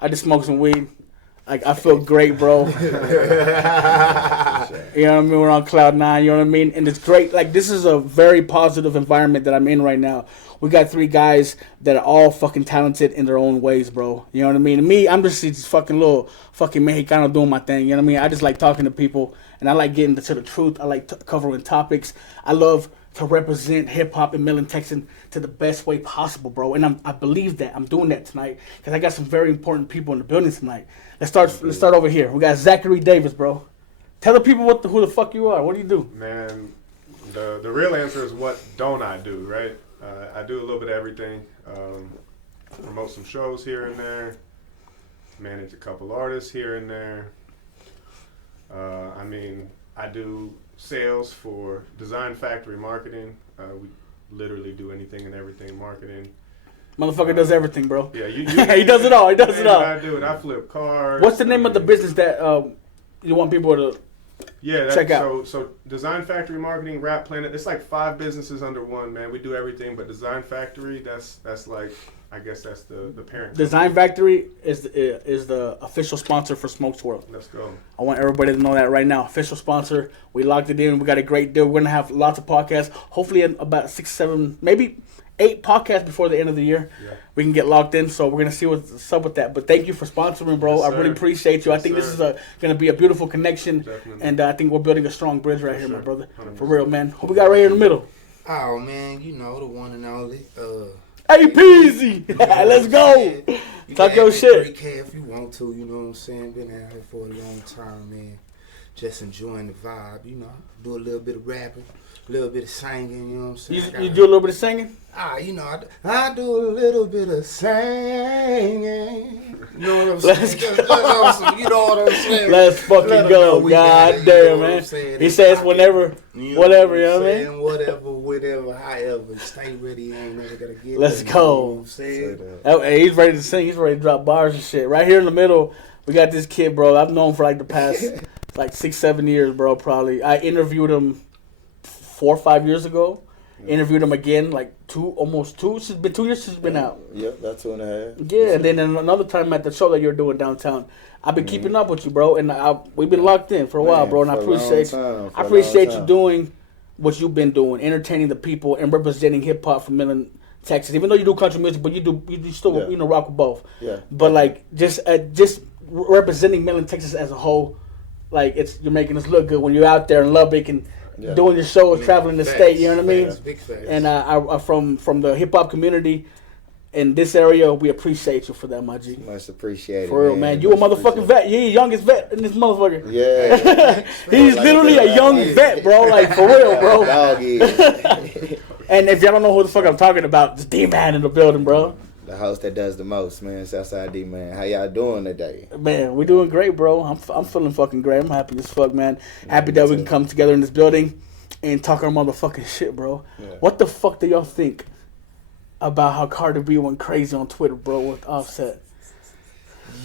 I just smoked some weed. Like, I feel great, bro. You know what I mean? We're on cloud 9, you know what I mean? And it's great. Like, this is a very positive environment that I'm in right now. We got 3 guys that are all fucking talented in their own ways, bro. You know what I mean? And me, I'm just this fucking little fucking Mexicano doing my thing. You know what I mean? I just like talking to people, and I like getting to the truth. I like covering topics. I love to represent hip-hop in Midland, Texas to the best way possible, bro. And I believe that. I'm doing that tonight because I got some very important people in the building tonight. Let's start over here. We got Zakery Davis, bro. Tell the people who the fuck you are. What do you do? Man, the real answer is what don't I do, right? I do a little bit of everything. Promote some shows here and there. Manage a couple artists here and there. I do sales for Design Factory Marketing. We literally do anything and everything marketing. Motherfucker does everything, bro. Yeah, he does it all. He does it all. I do it. I flip cars. What's the name of the business that you want people to check out? So Design Factory Marketing, Rap Planet. It's like 5 businesses under one, man. We do everything, but Design Factory, that's like, I guess that's the parent. Design Factory is the official sponsor for Smokes World. Let's go. I want everybody to know that right now. Official sponsor. We locked it in. We got a great deal. We're gonna have lots of podcasts. Hopefully, in about 6, 7, maybe 8 podcasts before the end of the year. Yeah. We can get locked in. So we're gonna see what's up with that. But thank you for sponsoring, bro. Yes, I really appreciate you. I think this is gonna be a beautiful connection. Definitely. And I think we're building a strong bridge right here, my brother. 100%. For real, man. Who we got right here in the middle? Oh man, you know the one and only. Hey, Peasy! Let's go! You Talk your shit. If you want to, you know what I'm saying? Been out here for a long time, man. Just enjoying the vibe, you know. Do a little bit of rapping, a little bit of singing, you know what I'm saying? You do a little bit of singing? You know, I do a little bit of singing. You know what I'm saying? You know what I'm saying? Let's fucking go. God damn, man. He says whenever, whatever, you know what I mean? Whatever, however. Stay ready. You ain't never gonna get Let's go. You know what I'm saying? Hey, he's ready to sing. He's ready to drop bars and shit. Right here in the middle, we got this kid, bro. I've known for like the past 6, 7 years, bro, probably. I interviewed him 4 or 5 years ago. Interviewed him again, like almost 2. It's been 2 years since he's been out. Yep, that's 2.5. Yeah, and then another time at the show that you're doing downtown. I've been keeping up with you, bro, and we've been locked in for a while, bro. And I appreciate you doing what you've been doing, entertaining the people and representing hip hop from Midland, Texas. Even though you do country music, but you still rock with both. Yeah. But like just representing Midland, Texas as a whole, like you're making us look good when you're out there in Lubbock and doing your shows, traveling the state. You know what I mean? Big facts. And I from the hip hop community in this area, we appreciate you for that, my G. Much appreciated. For real, man. You a motherfucking vet. You're the youngest vet in this motherfucker. Yeah. He's literally a young vet, bro. Like, for real, bro. Dog is. And if y'all don't know who the fuck I'm talking about, it's D-Man in the building, bro. The host that does the most, man. Southside D-Man. How y'all doing today? Man, we doing great, bro. I'm feeling fucking great. I'm happy as fuck, man. Happy that we can come together in this building and talk our motherfucking shit, bro. Yeah. What the fuck do y'all think about how Cardi B went crazy on Twitter, bro, with Offset?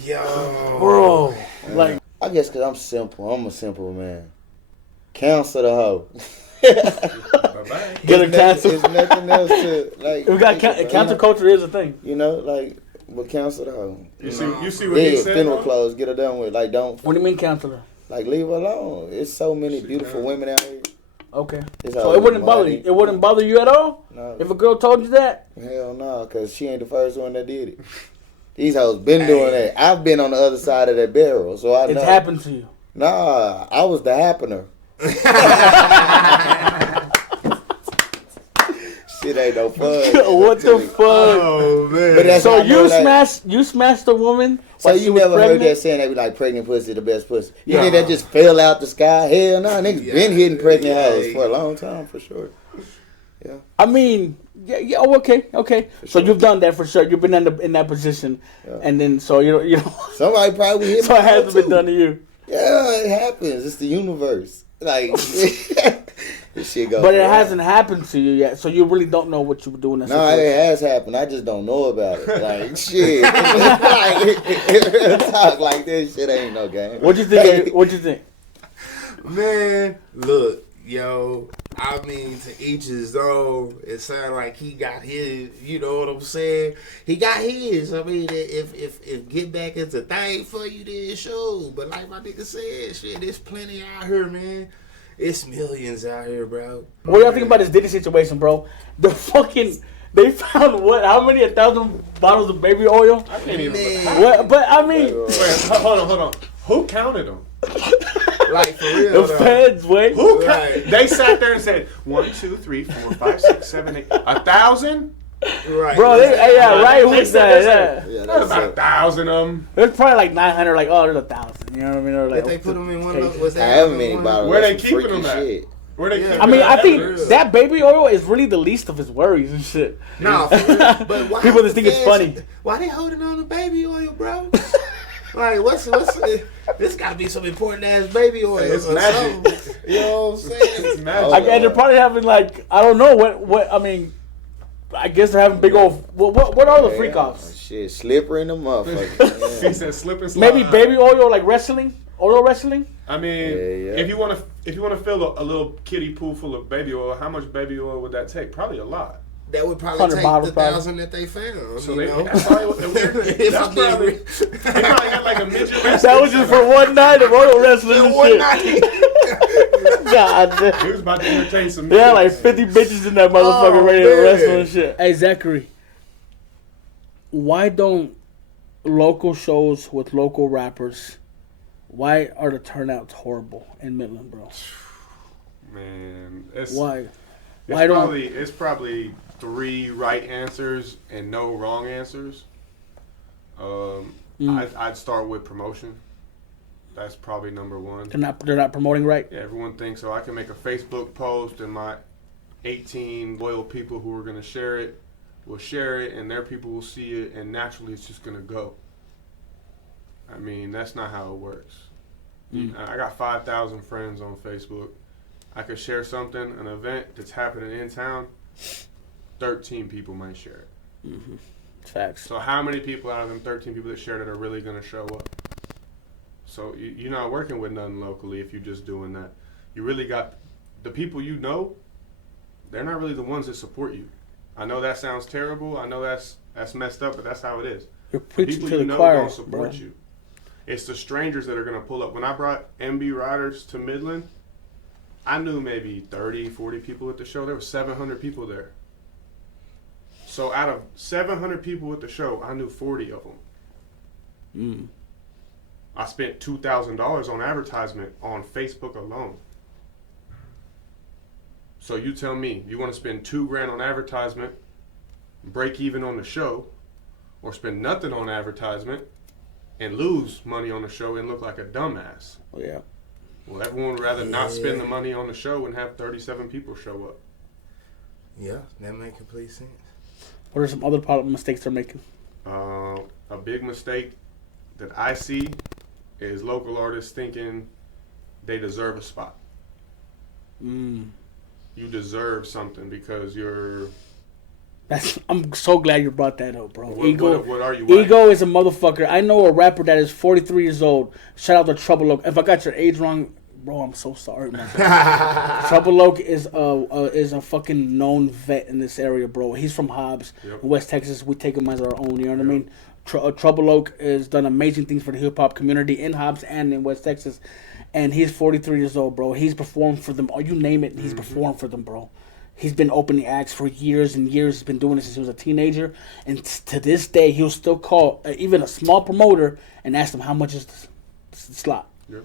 Yo. Bro. Like, I guess because I'm simple. I'm a simple man. Cancel the hoe. Bye-bye. Get her canceled. There's nothing else to, like... We got cancel culture is a thing. You know, like, but cancel the hoe. You see what he said? Funeral clothes, get her done with. Like, don't... What do you mean cancel her? Like, leave her alone. It's so many beautiful women out here. Okay. So it wouldn't bother you? It wouldn't bother you at all? No. If a girl told you that? Hell no, because she ain't the first one that did it. These hoes been doing that. I've been on the other side of that barrel, so I know. It's happened to you? Nah, I was the happener. Shit ain't no fun. What the fuck? Oh man! But that's so you you smashed a woman? So you never heard that saying they be like pregnant pussy the best pussy? You think that just fell out the sky? Hell no, niggas been hitting pregnant hoes for a long time for sure. Yeah. I mean, yeah. Oh, okay. So you've done that for sure. You've been in that position, and then so you know. Somebody probably hit me. So it hasn't been done to you. Yeah, it happens. It's the universe. Like. This shit goes but it around. Hasn't happened to you yet, so you really don't know what you were doing. No, it has happened. I just don't know about it. Like shit, like, talk like this shit ain't no game. What you think? What you think? Man, look, yo, I mean, to each his own. It sounds like he got his. You know what I'm saying? He got his. I mean, if get back is a thing for you, then sure. But like my nigga said, shit, there's plenty out here, man. It's millions out here, bro. What y'all think about this Diddy situation, bro? They found what? How many? 1,000 bottles of baby oil? I can't even. What? But I mean, Wait, hold on. Who counted them? Like for real, the feds, wait. Who? They sat there and said 1, 2, 3, 4, 5, 6, 7, 8, 1,000. Right, bro. Right? They Who's said that? Yeah, Not about 1,000 of them. There's probably like 900. Like, oh, there's 1,000. You know what I mean? Or like, Did they put them in one of cases. those? Was I that haven't many bottles. Where they That's some keeping freaky them at? shit. Where they? Yeah. keeping I mean, them I at? think that baby oil is really the least of his worries and shit. No, for real. But why People just think it's funny. Why they holding on to baby oil, bro? Like, what's this? Got to be some important ass baby oil. It's or magic. something. You know what I'm saying? It's magic. And they're probably having like, I don't know what. I mean, I guess they're having big old. What are the freak offs? Shit, slippery in the motherfucker. He said slip and slide. Maybe baby oil, like wrestling, oil wrestling. I mean, Yeah. if you want to fill a little kiddie pool full of baby oil, how much baby oil would that take? Probably a lot. That would probably 100 take bottles, the 1,000 that they found. So you know? that's probably what If that's I'm being probably. real. He probably got like a midget. That was just for one night of oil wrestling and One shit. night. God damn. He was about to entertain some. They had like midgets. 50 bitches in that motherfucker ready to man. wrestle and shit. Hey, Zakery, why don't local shows with local rappers, why are the turnouts horrible in Midland, bro? Man, Why? It's probably 3 right answers and no wrong answers. I'd start with promotion. That's probably number one. They're not promoting right? Yeah, everyone thinks so. I can make a Facebook post and my 18 loyal people who are going to share it will share it and their people will see it and naturally it's just going to go. I mean, that's not how it works. I got 5,000 friends on Facebook. I could share something, an event that's happening in town, 13 people might share it. Mm-hmm. Facts. So how many people out of them 13 people that shared it are really going to show up? So you're not working with nothing locally if you're just doing that. You really got the people you know, they're not really the ones that support you. I know that sounds terrible. I know that's messed up, but that's how it is. You're The preaching people to you the know choir, don't support bro. you. It's the strangers that are going to pull up. When I brought MB Riders to Midland, I knew maybe 30, 40 people at the show. There were 700 people there. So out of 700 people at the show, I knew 40 of them. I spent $2,000 on advertisement on Facebook alone. So you tell me, you want to spend $2,000 on advertisement, break even on the show, or spend nothing on advertisement and lose money on the show and look like a dumbass? Oh, yeah. Well, everyone would rather not spend the money on the show and have 37 people show up. Yeah, that makes complete sense. What are some other problem mistakes they're making? A big mistake that I see is local artists thinking they deserve a spot. You deserve something because you're... I'm so glad you brought that up, bro. What are you? Ego is a motherfucker. I know a rapper that is 43 years old. Shout out to Trouble Oak. If I got your age wrong, bro, I'm so sorry, man. Trouble Oak is a fucking known vet in this area, bro. He's from Hobbs, in West Texas. We take him as our own. You know what I mean? Trouble Oak has done amazing things for the hip hop community in Hobbs and in West Texas. And he's 43 years old, bro. He's performed for them. Or you name it, he's performed for them, bro. He's been opening acts for years and years. He's been doing this since he was a teenager. And to this day, he'll still call even a small promoter and ask them how much is the slot. Yep.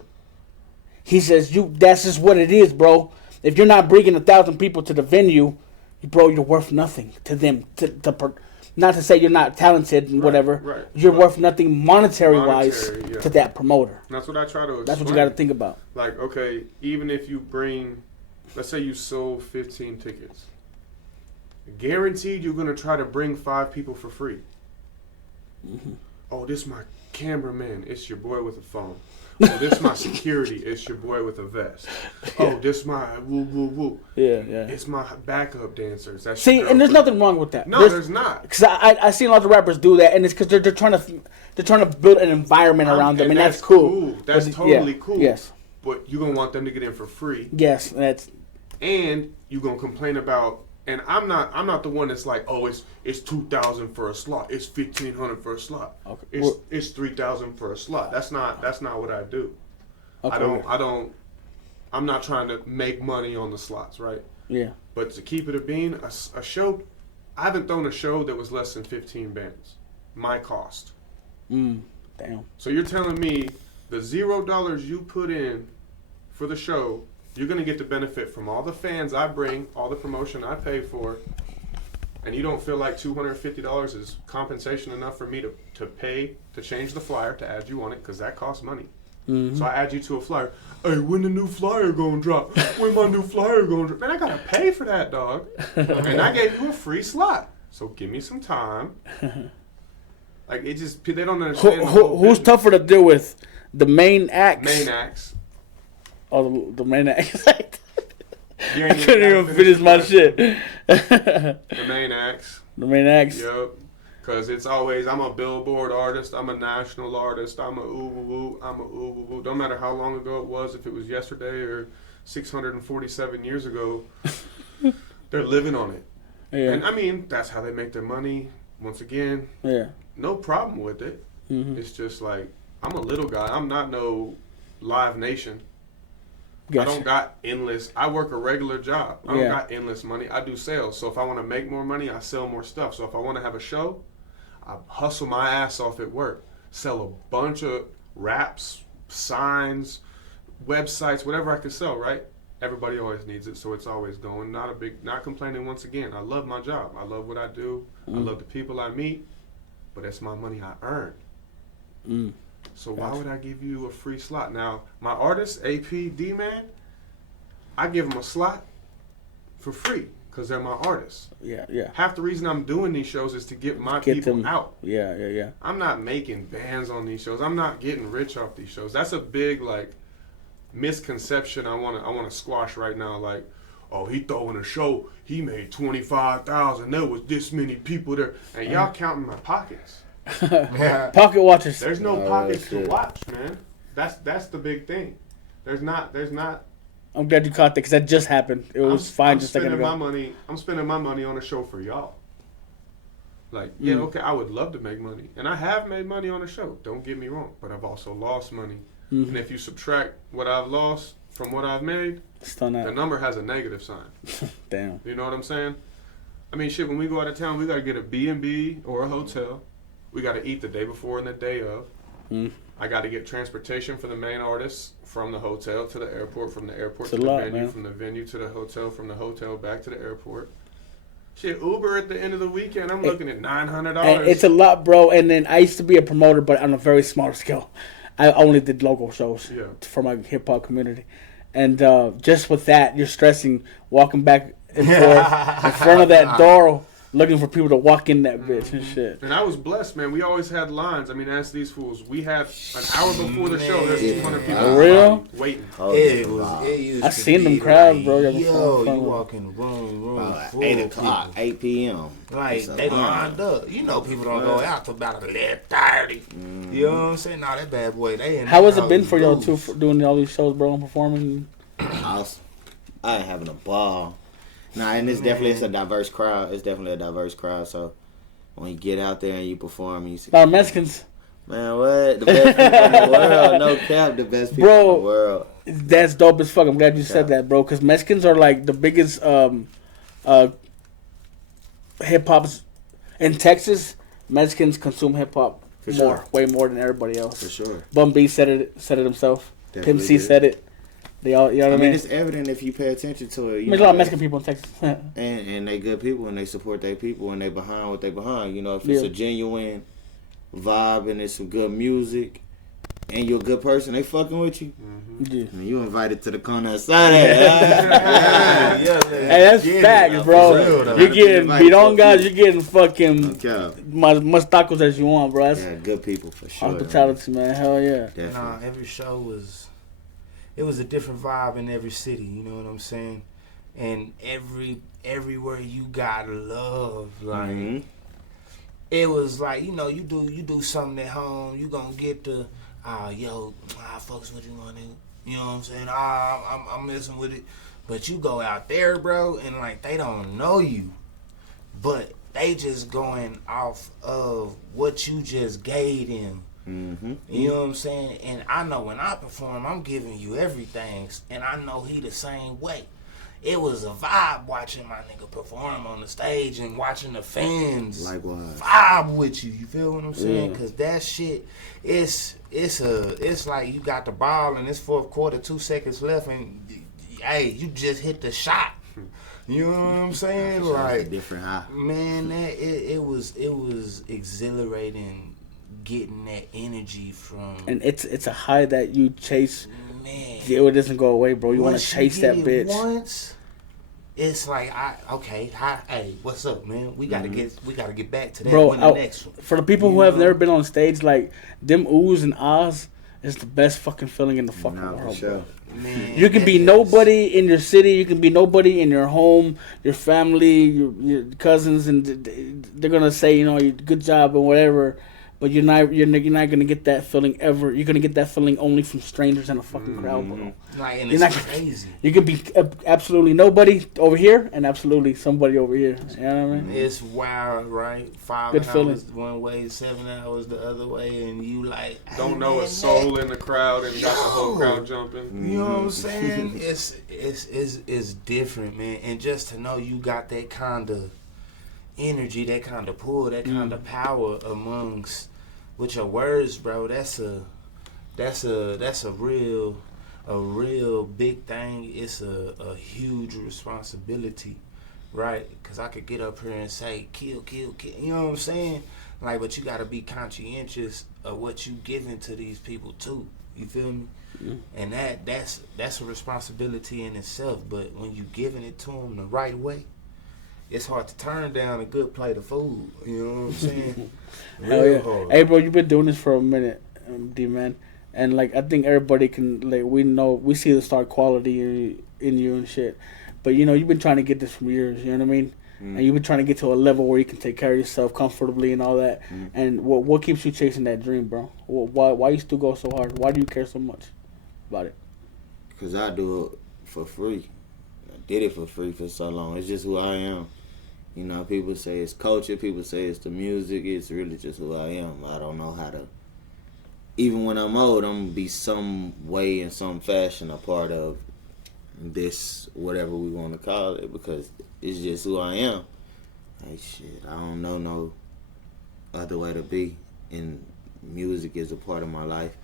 He says, that's just what it is, bro. If you're not bringing 1,000 people to the venue, bro, you're worth nothing to them. Not to say you're not talented and whatever. Right. You're worth nothing monetary-wise to that promoter. And that's what I try to explain. That's what you got to think about. Like, okay, even if you bring... Let's say you sold 15 tickets. Guaranteed you're going to try to bring 5 people for free. Oh, this my cameraman. It's your boy with a phone. Oh, this my security. It's your boy with a vest. Oh, this my woo woo woo. Yeah. It's my backup dancers. That's See, and there's nothing wrong with that. No, there's not. Because I seen a lot of rappers do that, and it's because they're trying to build an environment around them, and that's cool. That's totally cool. Yes. But you're going to want them to get in for free. Yes, that's... and you gonna complain about. And I'm not the one that's like, oh, it's $2,000 for a slot, it's $1,500 for a slot, Okay. it's $3,000 for a slot. That's not what I do. Okay. I'm not trying to make money on the slots, right? Yeah. But to keep it a bean, a show, I haven't thrown a show that was less than 15 bands. My cost. Damn. So you're telling me the $0 you put in for the show, you're going to get the benefit from all the fans I bring, all the promotion I pay for, and you don't feel like $250 is compensation enough for me to pay to change the flyer to add you on it, because that costs money. Mm-hmm. So I add you to a flyer. Hey, when the new flyer gonna drop? When my new flyer gonna drop? Man, I gotta pay for that, dog. And I gave you a free slot. So give me some time. Like, it just, they don't understand. Who's tougher to deal with? The main acts? Main acts. Oh, the main acts. You I ain't couldn't even finish my shit. The main acts. The main acts? Yep. Because it's always, I'm a Billboard artist, I'm a national artist, I'm a ooh-woo-woo, I'm a ooh-woo-woo. Don't matter how long ago it was, if it was yesterday or 647 years ago, they're living on it. Yeah. And I mean, that's how they make their money. Once again, Yeah. no problem with it. Mm-hmm. It's just like, I'm a little guy. I'm not no Live Nation. Gotcha. I don't got endless. I work a regular job. I don't Yeah. got endless money. I do sales. So if I want to make more money, I sell more stuff. So if I want to have a show, I hustle my ass off at work. Sell a bunch of wraps, signs, websites, whatever I can sell, right? Everybody always needs it, so it's always going. Not complaining once again. I love my job. I love what I do. I love the people I meet, but it's my money I earn. So why would I give you a free slot? Now, my artist, AP, D-Man, I give them a slot for free because they're my artists. Yeah, yeah. Half the reason I'm doing these shows is to get my people them out. Yeah, yeah, yeah. I'm not making bands on these shows. I'm not getting rich off these shows. That's a big, like, misconception I want to squash right now. Like, oh, he throwing a show, he made $25,000. There was this many people there, and y'all counting my pockets. Pocket watchers. There's no pockets to watch, man. That's the big thing. There's not. I'm glad you caught that because that just happened. It was fine just a second ago. I'm spending my money on a show for y'all. Like, yeah, okay, I would love to make money, and I have made money on a show. Don't get me wrong, but I've also lost money. And if you subtract what I've lost from what I've made, the number has a negative sign. Damn. You know what I'm saying? I mean, shit, when we go out of town, we got to get a B&B or a hotel. We got to eat the day before and the day of. I got to get transportation for the main artists from the hotel to the airport, from the airport to the venue, from the venue to the hotel, from the hotel back to the airport. Shit, Uber at the end of the weekend, I'm looking at $900. It's a lot, bro. And then I used to be a promoter, but on a very small scale. I only did local shows for my hip hop community, and just with that, you're stressing walking back and forth in front of that door, looking for people to walk in that bitch and shit. And I was blessed, man. We always had lines. I mean, ask these fools. We had an hour before the show. There's 200 people For real? waiting. I seen them crowds, bro. Yo, you walk in the room, 8 o'clock, 8 p.m. Like, they lined up. You know people don't go out till about 11:30. You know what I'm saying? Nah, that bad boy, they in. How has it been for y'all two for doing all these shows, bro, and performing? I ain't having a ball. Nah, and it's a diverse crowd. It's definitely a diverse crowd. So when you get out there and you perform, you see. A lot of Mexicans. Man, what? The best people in the world. No cap, the best people in the world. That's dope as fuck. I'm glad you said that, bro. Because Mexicans are like the biggest hip hops in Texas. Mexicans consume hip hop way more than everybody else. For sure. Bum B said it himself. Pimp C said it. They all, you know what I mean? It's evident if you pay attention to it. There's a lot of Mexican people in Texas. and they good people and they support their people and they behind what they behind. You know, if it's a genuine vibe and it's some good music and you're a good person, they fucking with you. And you invited to the corner side. Hey, that's facts, bro. You're getting bidon guys. You're getting fucking much tacos as you want, bro. That's good people for sure. Hospitality, man. Hell yeah. Definitely. Nah, every show was. It was a different vibe in every city, you know what I'm saying? And everywhere you got love, like it was like, you know, you do something at home, you gonna get the fucks with you on it. You know what I'm saying? I'm messing with it. But you go out there, bro, and like they don't know you, but they just going off of what you just gave them. Mm-hmm. You know what I'm saying? And I know when I perform, I'm giving you everything, and I know he the same way. It was a vibe watching my nigga perform on the stage and watching the fans likewise vibe with you. You feel what I'm saying? Yeah. Cause that shit, it's like you got the ball and it's fourth quarter, 2 seconds left, and hey, you just hit the shot. You know what I'm saying? Like different high. Man, that it was exhilarating getting that energy from. And it's a high that you chase. Man, it doesn't go away, bro. You want to chase that bitch. Once, it's like hey, what's up, man? We gotta get back to that. Bro, the next one. For the people who have never been on stage, like them oohs and ahs is the best fucking feeling in the fucking world, bro. Man, you can be nobody in your city. You can be nobody in your home, your family, your cousins, and they're gonna say, you know, good job or whatever. But you're not gonna get that feeling ever. You're gonna get that feeling only from strangers in a fucking crowd, bro. Like, and it's crazy. You could be absolutely nobody over here and absolutely somebody over here. You know what I mean? It's wild, right? 5 good hours feeling. One way, 7 hours the other way, and you like don't know a soul in the crowd and got the whole crowd jumping. You know what I'm saying? It's different, man. And just to know you got that kind of energy, that kind of pull, that kind of power amongst with your words, bro. That's a real big thing. It's a huge responsibility, right? Because I could get up here and say kill, you know what I'm saying? Like, but you got to be conscientious of what you giving to these people too. You feel me? And that's a responsibility in itself. But when you giving it to them the right way, it's hard to turn down a good plate of food. You know what I'm saying? Real hard. Hey, bro, you've been doing this for a minute, D-Man. And, like, I think everybody can, like, we see the star quality in you and shit. But, you know, you've been trying to get this for years, you know what I mean? And you've been trying to get to a level where you can take care of yourself comfortably and all that. And what keeps you chasing that dream, bro? Why you still go so hard? Why do you care so much about it? Because I do it for free. I did it for free for so long. It's just who I am. You know, people say it's culture, people say it's the music. It's really just who I am. I don't know how to... Even when I'm old, I'm going to be some way, in some fashion, a part of this, whatever we want to call it, because it's just who I am. Like, shit, I don't know no other way to be. And music is a part of my life.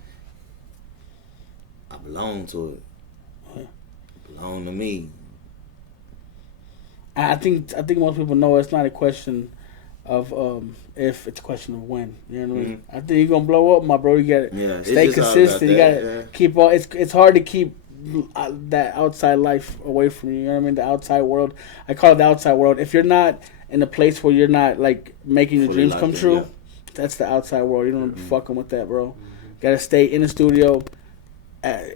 I belong to it. It belong to me. I think most people know it's not a question of if, it's a question of when. You know what I mean? I think you're gonna blow up, my bro. You gotta stay consistent. You gotta keep on. It's hard to keep that outside life away from you. You know what I mean? The outside world. I call it the outside world. If you're not in a place where you're not like making your dreams come true, that's the outside world. You don't be fucking with that, bro. Gotta stay in the studio.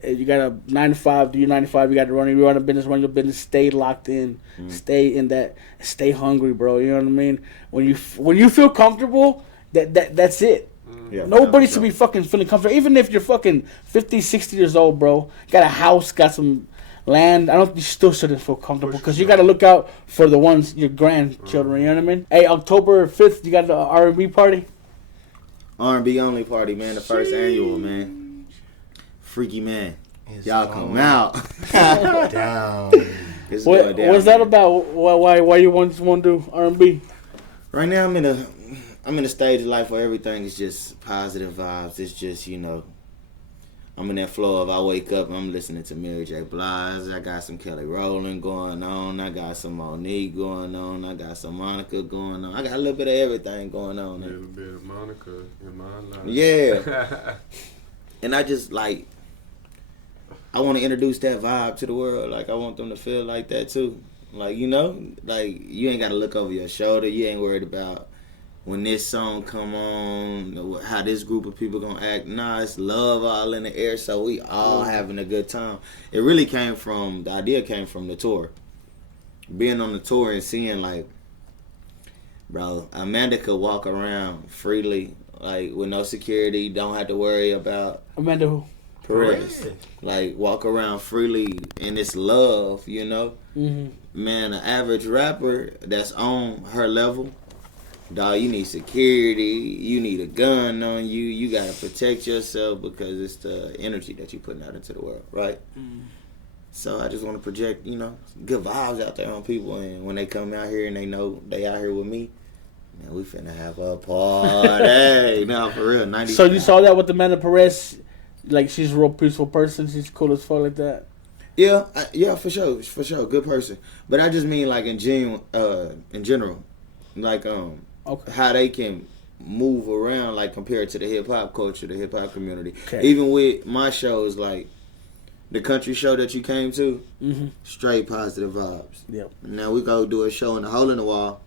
You got a 9 to 5, do your 9 to 5, you got to run your business, stay locked in, stay in that, stay hungry, bro. You know what I mean? When you feel comfortable, that's it. Yeah, nobody should be fucking feeling comfortable. Even if you're fucking 50, 60 years old, bro, got a house, got some land, you still shouldn't feel comfortable because you got to look out for the ones, your grandchildren, you know what I mean? Hey, October 5th, you got the R&B party? R&B only party, man, the first annual, man. Freaky man, y'all come out. Down. What's that about? Why you want to do R&B? Right now, I'm in a stage of life where everything is just positive vibes. It's just, you know, I'm in that flow of I wake up and I'm listening to Mary J. Blige. I got some Kelly Rowland going on. I got some Monique going on. I got some Monica going on. I got a little bit of everything going on. A little bit of Monica in my life. Yeah. And I just like. I want to introduce that vibe to the world. Like, I want them to feel like that, too. Like, you know? Like, you ain't got to look over your shoulder. You ain't worried about when this song come on, how this group of people going to act. Nah, it's love all in the air, so we all having a good time. It really the idea came from the tour. Being on the tour and seeing, like, bro, Amanda could walk around freely, like, with no security. Don't have to worry about... Amanda who? For real. Like, walk around freely and it's love, you know? Mm-hmm. Man, an average rapper that's on her level, dog, you need security, you need a gun on you, you gotta protect yourself because it's the energy that you're putting out into the world, right? Mm. So I just want to project, you know, good vibes out there on people, and when they come out here and they know they out here with me, man, we finna have a party. No, for real, 90. So you saw that with Amanda Perez? Like, she's a real peaceful person, she's cool as fuck like that? Yeah, for sure, good person. But I just mean, like, in general, like, okay, how they can move around, like, compared to the hip-hop culture, the hip-hop community. Okay. Even with my shows, like, the country show that you came to, mm-hmm, straight positive vibes. Yep. Now we go do a show in the hole in the wall,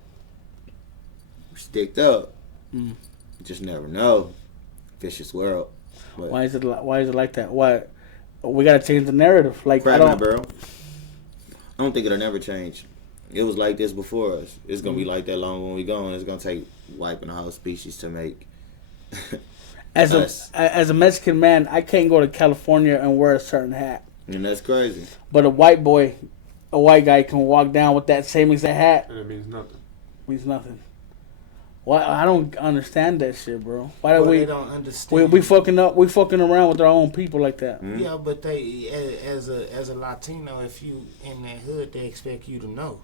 sticked up. Mm. You just never know. Vicious world. But why is it like that? Why we gotta change the narrative? Like, I don't think it'll never change. It was like this before us. It's gonna be like that long when we go, and it's gonna take wiping the whole species to make. As a Mexican man, I can't go to California and wear a certain hat. And that's crazy. But a white guy can walk down with that same exact hat. And it means nothing. Means nothing. Why? I don't understand that shit, bro. Why do they don't understand? We fucking around with our own people like that. Mm-hmm. Yeah, but they, as a Latino, if you in that hood, they expect you to know,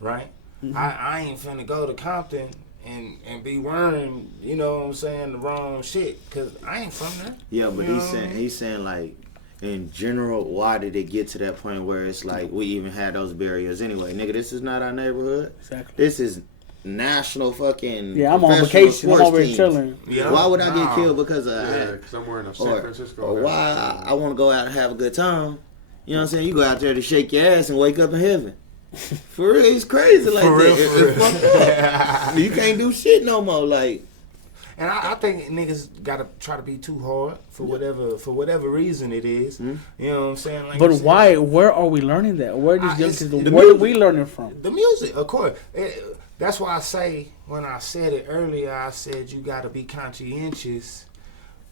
right? Mm-hmm. I ain't finna go to Compton and be wearing, you know what I'm saying, the wrong shit, because I ain't from there. Yeah, but he's saying like, in general, why did it get to that point where it's like we even had those barriers anyway? Nigga, this is not our neighborhood. Exactly. This is national fucking. Yeah, I'm on vacation. I'm over here chilling. Yeah. Why would I get killed because of that? Yeah, because I'm wearing a San Francisco. Or why I want to go out and have a good time. You know what I'm saying? You go out there to shake your ass and wake up in heaven. For real, it's crazy like that. It's fucked up. You can't do shit no more. Like, and I think niggas gotta try to be too hard for whatever reason it is. Mm-hmm. You know what I'm saying? Like, but why? Where are we learning that? Where are these young kids? Where are we learning from? The music, of course. That's why I say, when I said it earlier, I said you gotta be conscientious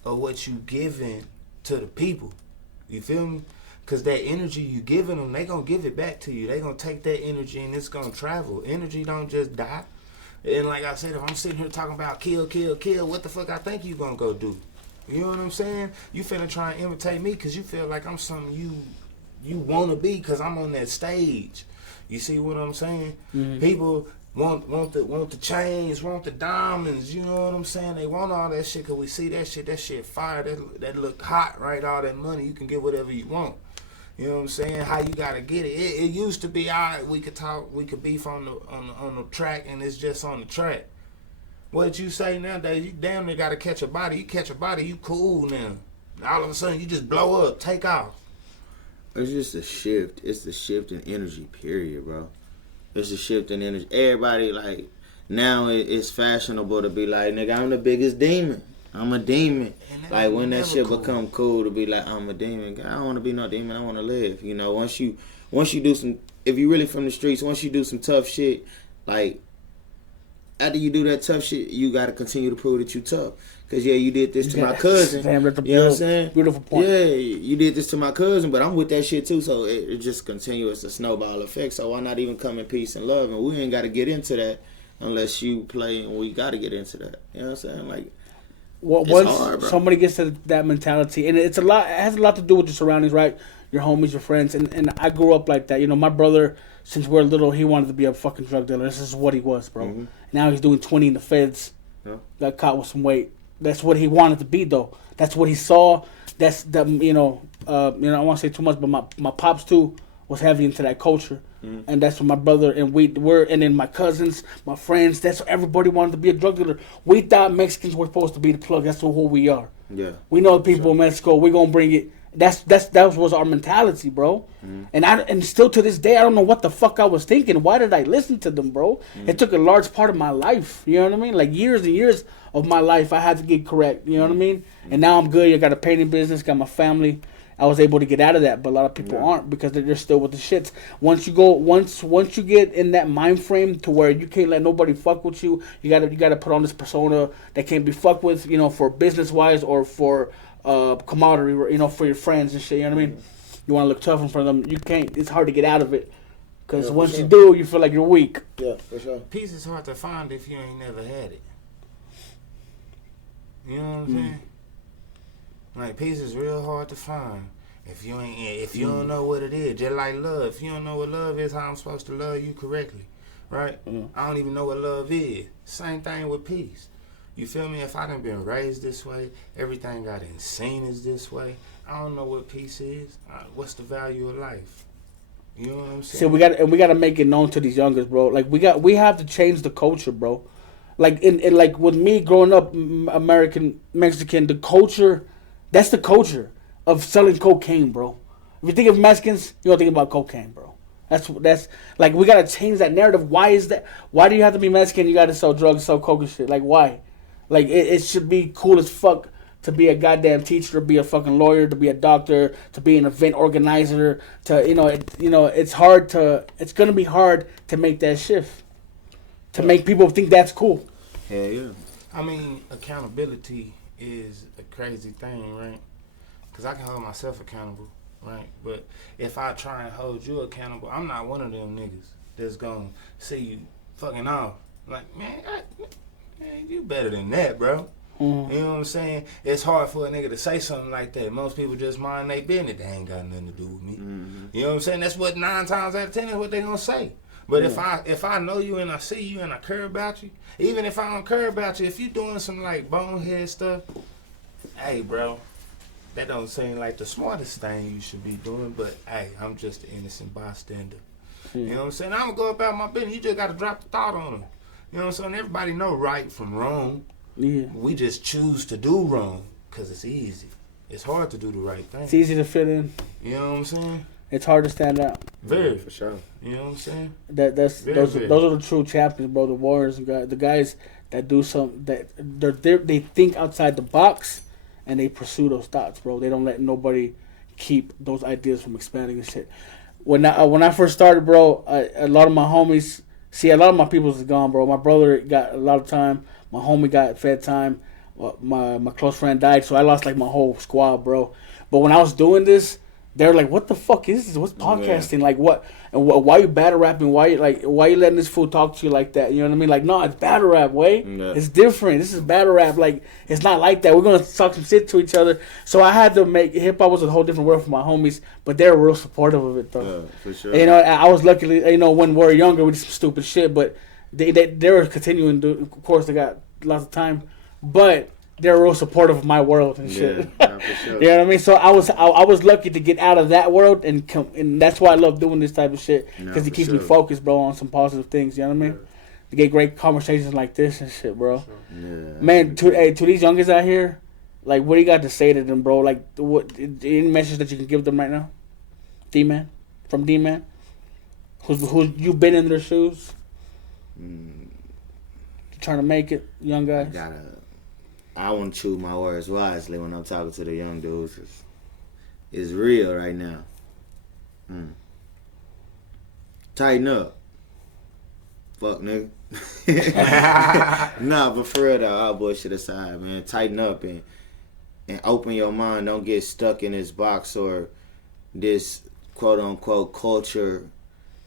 of what you giving to the people. You feel me? Because that energy you giving them, they going to give it back to you. They going to take that energy and it's going to travel. Energy don't just die. And like I said, if I'm sitting here talking about kill, what the fuck I think you going to go do? You know what I'm saying? You finna try and imitate me because you feel like I'm something you want to be because I'm on that stage. You see what I'm saying? Mm-hmm. People want the chains, want the diamonds, you know what I'm saying? They want all that shit because we see that shit fire, that look hot, right? All that money, you can get whatever you want. You know what I'm saying? How you gotta get it. It used to be, all right, we could talk, we could beef on the track, and it's just on the track. What you say nowadays, you damn near gotta catch a body. You catch a body, you cool now. All of a sudden, you just blow up, take off. It's just a shift. It's the shift in energy, period, bro. It's a shift in energy. Everybody, like, now it's fashionable to be like, nigga, I'm the biggest demon. I'm a demon. Like, when that shit become cool to be like, I'm a demon. I don't want to be no demon. I want to live. You know, once you do some, if you really from the streets, once you do some tough shit, like, after you do that tough shit, you got to continue to prove that you tough. Because, yeah, you did this to my cousin. You know what I'm saying? Beautiful point. Yeah, you did this to my cousin, but I'm with that shit too. So it's just continuous, a snowball effect. So why not even come in peace and love? And we ain't got to get into that unless you play, and we got to get into that. You know what I'm saying? Like, once hard, somebody gets to that mentality, and it has a lot to do with your surroundings, right? Your homies, your friends, and I grew up like that. You know, my brother, since we were little, he wanted to be a fucking drug dealer. This is what he was, bro. Mm-hmm. Now he's doing 20 in the feds. Yeah. Got caught with some weight. That's what he wanted to be, though. That's what he saw. That's the I don't want to say too much, but my pops too was heavy into that culture. Mm-hmm. And that's what my brother and we were, and then my cousins, my friends, that's what everybody wanted to be a drug dealer. We thought Mexicans were supposed to be the plug. That's who we are. Yeah. We know the people in Mexico, we're going to bring it. That was our mentality, bro. Mm-hmm. And still to this day, I don't know what the fuck I was thinking. Why did I listen to them, bro? Mm-hmm. It took a large part of my life. You know what I mean? Like years and years of my life, I had to get correct. You know what I mean? Mm-hmm. And now I'm good. I got a painting business, got my family. I was able to get out of that, but a lot of people aren't because they're still with the shits. Once you get in that mind frame to where you can't let nobody fuck with you, you gotta put on this persona that can't be fucked with, for business wise or for camaraderie, for your friends and shit. You know what I mean? You want to look tough in front of them. You can't. It's hard to get out of it. Because once you do, you feel like you're weak. Yeah, for sure. Peace is hard to find if you ain't never had it. You know what I'm saying? Like, peace is real hard to find if you don't know what it is. Just like love. If you don't know what love is, how I'm supposed to love you correctly, right? I don't even know what love is. Same thing with peace. You feel me? If I done been raised this way, everything I done seen is this way, I don't know what peace is. What's the value of life? You know what I'm saying? See, we got to make it known to these youngers, bro. Like we have to change the culture, bro. Like in like with me growing up, American Mexican, the culture, that's the culture of selling cocaine, bro. If you think of Mexicans, you don't think about cocaine, bro. That's like we gotta change that narrative. Why is that? Why do you have to be Mexican? You gotta sell drugs, sell coke and shit. Like why? Like it should be cool as fuck to be a goddamn teacher, to be a fucking lawyer, to be a doctor, to be an event organizer. It's hard to. It's gonna be hard to make that shift. To make people think that's cool. Hell yeah. I mean, accountability is a crazy thing, right? Because I can hold myself accountable, right? But if I try and hold you accountable, I'm not one of them niggas that's gonna see you fucking off. Like, man, you better than that, bro. Mm-hmm. You know what I'm saying? It's hard for a nigga to say something like that. Most people just mind their business. They ain't got nothing to do with me. Mm-hmm. You know what I'm saying? That's what 9 times out of 10 is what they gonna say. But if I know you and I see you and I care about you, even if I don't care about you, if you doing some like bonehead stuff, hey bro, that don't seem like the smartest thing you should be doing. But hey, I'm just an innocent bystander. You know what I'm saying? I'm gonna go about my business. You just gotta drop the thought on them. You know what I'm saying? Everybody know right from wrong. Yeah. We just choose to do wrong because it's easy. It's hard to do the right thing. It's easy to fit in. You know what I'm saying? It's hard to stand out. Very, for sure. You know what I'm saying? Those are the true champions, bro. The warriors, the guys that do something that they think outside the box and they pursue those thoughts, bro. They don't let nobody keep those ideas from expanding and shit. When I first started, bro, a lot of my homies, a lot of my people is gone, bro. My brother got a lot of time. My homie got fed time. My close friend died, so I lost like my whole squad, bro. But when I was doing this, they're like, "What the fuck is this? What's podcasting? Yeah. Like what? And why you battle rapping? Why you letting this fool talk to you like that? You know what I mean? Like, no, it's battle rap, way. Yeah. It's different. This is battle rap. Like, it's not like that. We're gonna talk some shit to each other. So I had to make hip hop was a whole different world for my homies, but they're real supportive of it though. Yeah, for sure. And, I was lucky. When we were younger, we did some stupid shit, but they were continuing to. Of course, they got lots of time, but they're real supportive of my world and shit. Yeah, for sure. You know what I mean? So I was lucky to get out of that world and that's why I love doing this type of shit because it keeps me focused, bro, on some positive things. You know what I mean? To get great conversations like this and shit, bro. Yeah. Man, to these youngers out here, like, what do you got to say to them, bro? Like, what any message that you can give them right now? D-Man, from D-Man, who's you been in their shoes, trying to make it, young guys. I want to choose my words wisely when I'm talking to the young dudes. It's real right now. Tighten up. Fuck, nigga. Nah, but for real though, all bullshit aside, man. Tighten up and open your mind. Don't get stuck in this box or this quote-unquote culture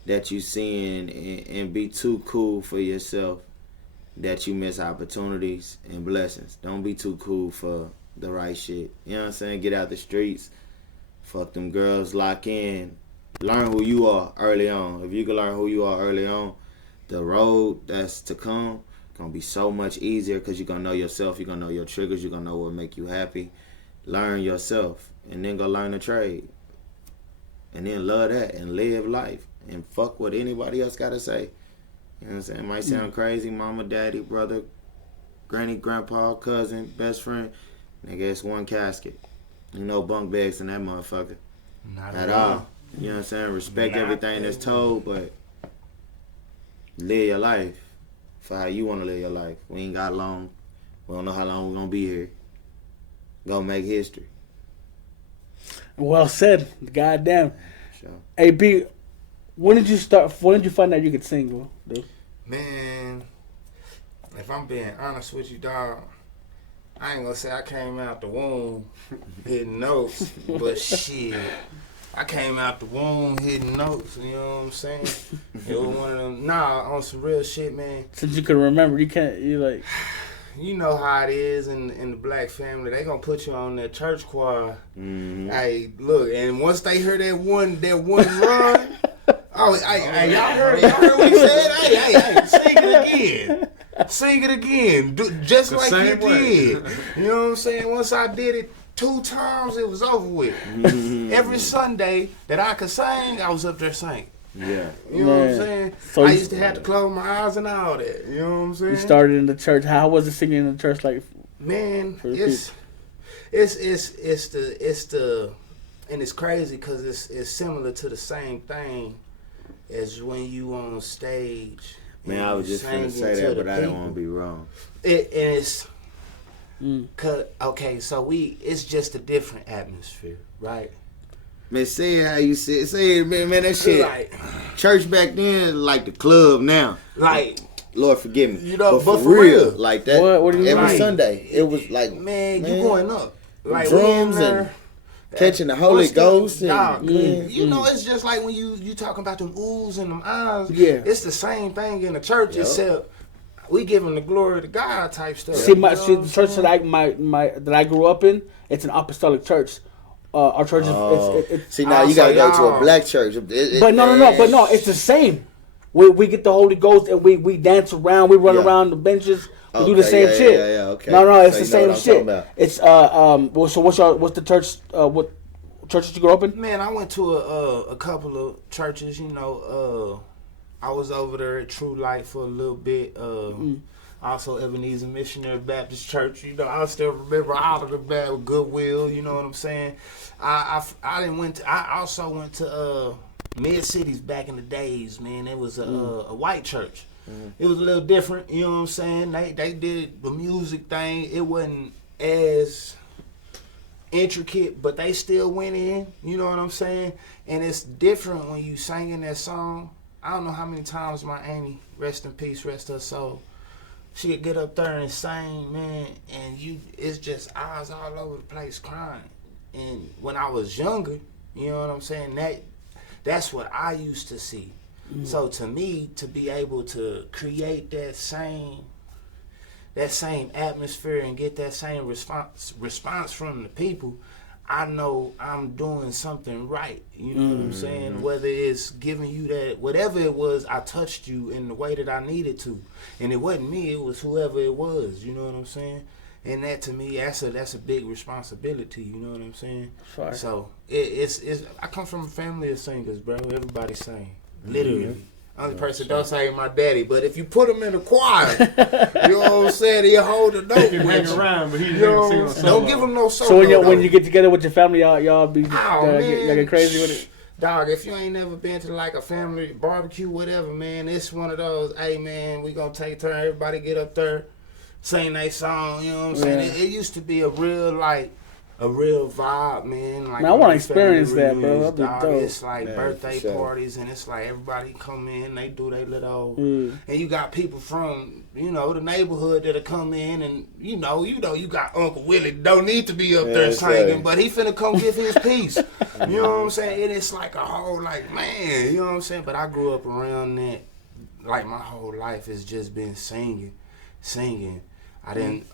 that you seeing and be too cool for yourself. That you miss opportunities and blessings. Don't be too cool for the right shit. You know what I'm saying? Get out the streets. Fuck them girls. Lock in. Learn who you are early on. If you can learn who you are early on, the road that's to come gonna be so much easier because you're gonna know yourself. You're gonna know your triggers. You're gonna know what make you happy. Learn yourself. And then go learn a trade. And then love that and live life. And fuck what anybody else gotta say. You know what I'm saying? It might sound crazy. Mama, daddy, brother, granny, grandpa, cousin, best friend. Nigga, it's one casket. You know bunk beds in that motherfucker. Not at all. You know what I'm saying? Respect everything that's told, but live your life for how you want to live your life. We ain't got long. We don't know how long we're going to be here. Gonna make history. Well said. Goddamn. Sure. Hey, B, when did you find out you could sing, bro? Dude? Man, if I'm being honest with you, dog, I ain't gonna say I came out the womb hitting notes, but shit, I came out the womb hitting notes. You know what I'm saying? It was one of them. Nah, on some real shit, man. Since you can remember, you like. You know how it is in the black family. They gonna put you on that church choir. Mm-hmm. Hey, look, and once they hear that one run, y'all heard what he said? Hey, sing it again, just The like same you way. did. You know what I'm saying? Once I did it 2 times, it was over with. Every Sunday that I could sing, I was up there singing. Yeah. You know what I'm saying? So I used to have to close my eyes and all that. You know what I'm saying? You started in the church. How was it singing in the church like? Man, it's the and it's crazy because it's similar to the same thing as when you on stage. Man, I was just gonna say that, but I didn't want to be wrong. It's okay. So it's just a different atmosphere, right? Man, say it how you say it. Say it, man. That shit. Like, Church back then, like the club now. like, Lord forgive me. You know, but for real, like that. What do you every mean? Sunday, it was like man, you going up, like drums and catching the Holy Ghost. Dog, and, you know, it's just like when you talking about them oohs and them ahs. Yeah. It's the same thing in the church, except we giving the glory to God type stuff. See, the church that I grew up in, it's an apostolic church. Our church is. See, now you gotta go to a black church. But no, it's the same. We get the Holy Ghost and we dance around, we run around the benches, we do the same shit. Yeah, okay. No, it's so the same shit. It's well, so what's the church? What church did you grow up in? Man, I went to a couple of churches. You know, I was over there at True Light for a little bit. Also, Ebenezer Missionary Baptist Church. You know, I still remember all of the bad with Goodwill. You know what I'm saying? I also went to Mid Cities back in the days. Man, it was a white church. It was a little different. You know what I'm saying? They did the music thing. It wasn't as intricate, but they still went in. You know what I'm saying? And it's different when you singing that song. I don't know how many times my auntie, rest in peace, rest her soul, she could get up there and sing, man, and it's just eyes all over the place crying. And when I was younger, you know what I'm saying, that's what I used to see. So to me, to be able to create that same atmosphere and get that same response from the people, I know I'm doing something right. You know what I'm saying? Whether it's giving you that, whatever it was, I touched you in the way that I needed to. And it wasn't me, it was whoever it was. You know what I'm saying? And that to me, that's a big responsibility. You know what I'm saying? Right. So it's I come from a family of singers, bro. Everybody sing, literally. Only person don't sing my daddy, but if you put him in a choir, you know what I'm saying, he'll hold a note. He can hang around, but he's don't solo. give him no solo. So when you get together with your family, y'all be man. get crazy with it. Dog, if you ain't never been to like a family barbecue, whatever, man, it's one of those. Hey, man, we gonna take turn. Everybody get up there, sing that song. You know what I'm saying? It used to be a real vibe, man. Like, man, I want to experience that, bro. That'd be dope. It's like birthday parties, and it's like everybody come in, they do their little, and you got people from, you know, the neighborhood that'll come in, and you know, you got Uncle Willie don't need to be up there singing, but he finna come give his piece. You know what I'm saying? And it's like a whole, like, man, you know what I'm saying? But I grew up around that, like, my whole life has just been singing.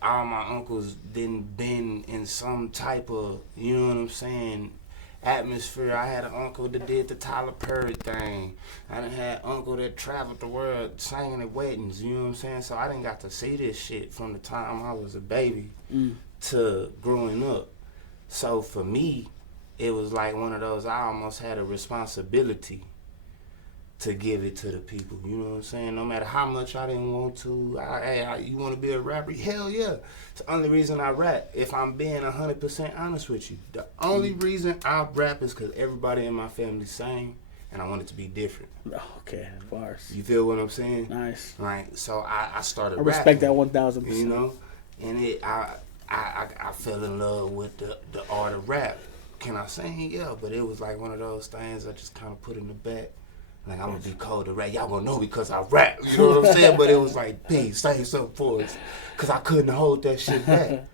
All my uncles didn't been in some type of, you know what I'm saying, atmosphere. I had an uncle that did the Tyler Perry thing. I done had an uncle that traveled the world singing at weddings, you know what I'm saying? So I didn't got to see this shit from the time I was a baby to growing up. So for me, it was like one of those, I almost had a responsibility to give it to the people, you know what I'm saying? No matter how much I didn't want to, you want to be a rapper? Hell yeah. It's the only reason I rap, if I'm being 100% honest with you. The only reason I rap is because everybody in my family sang, and I want it to be different. Okay, bars. You feel what I'm saying? Nice. Right, so I started I respect that 1,000%. You know, and I fell in love with the art of rap. Can I sing? Yeah, but it was like one of those things I just kind of put in the back. Like, I'm gonna be cold to rap. Y'all gonna know because I rap. You know what I'm saying? But it was like, P, say something for us. Because I couldn't hold that shit back.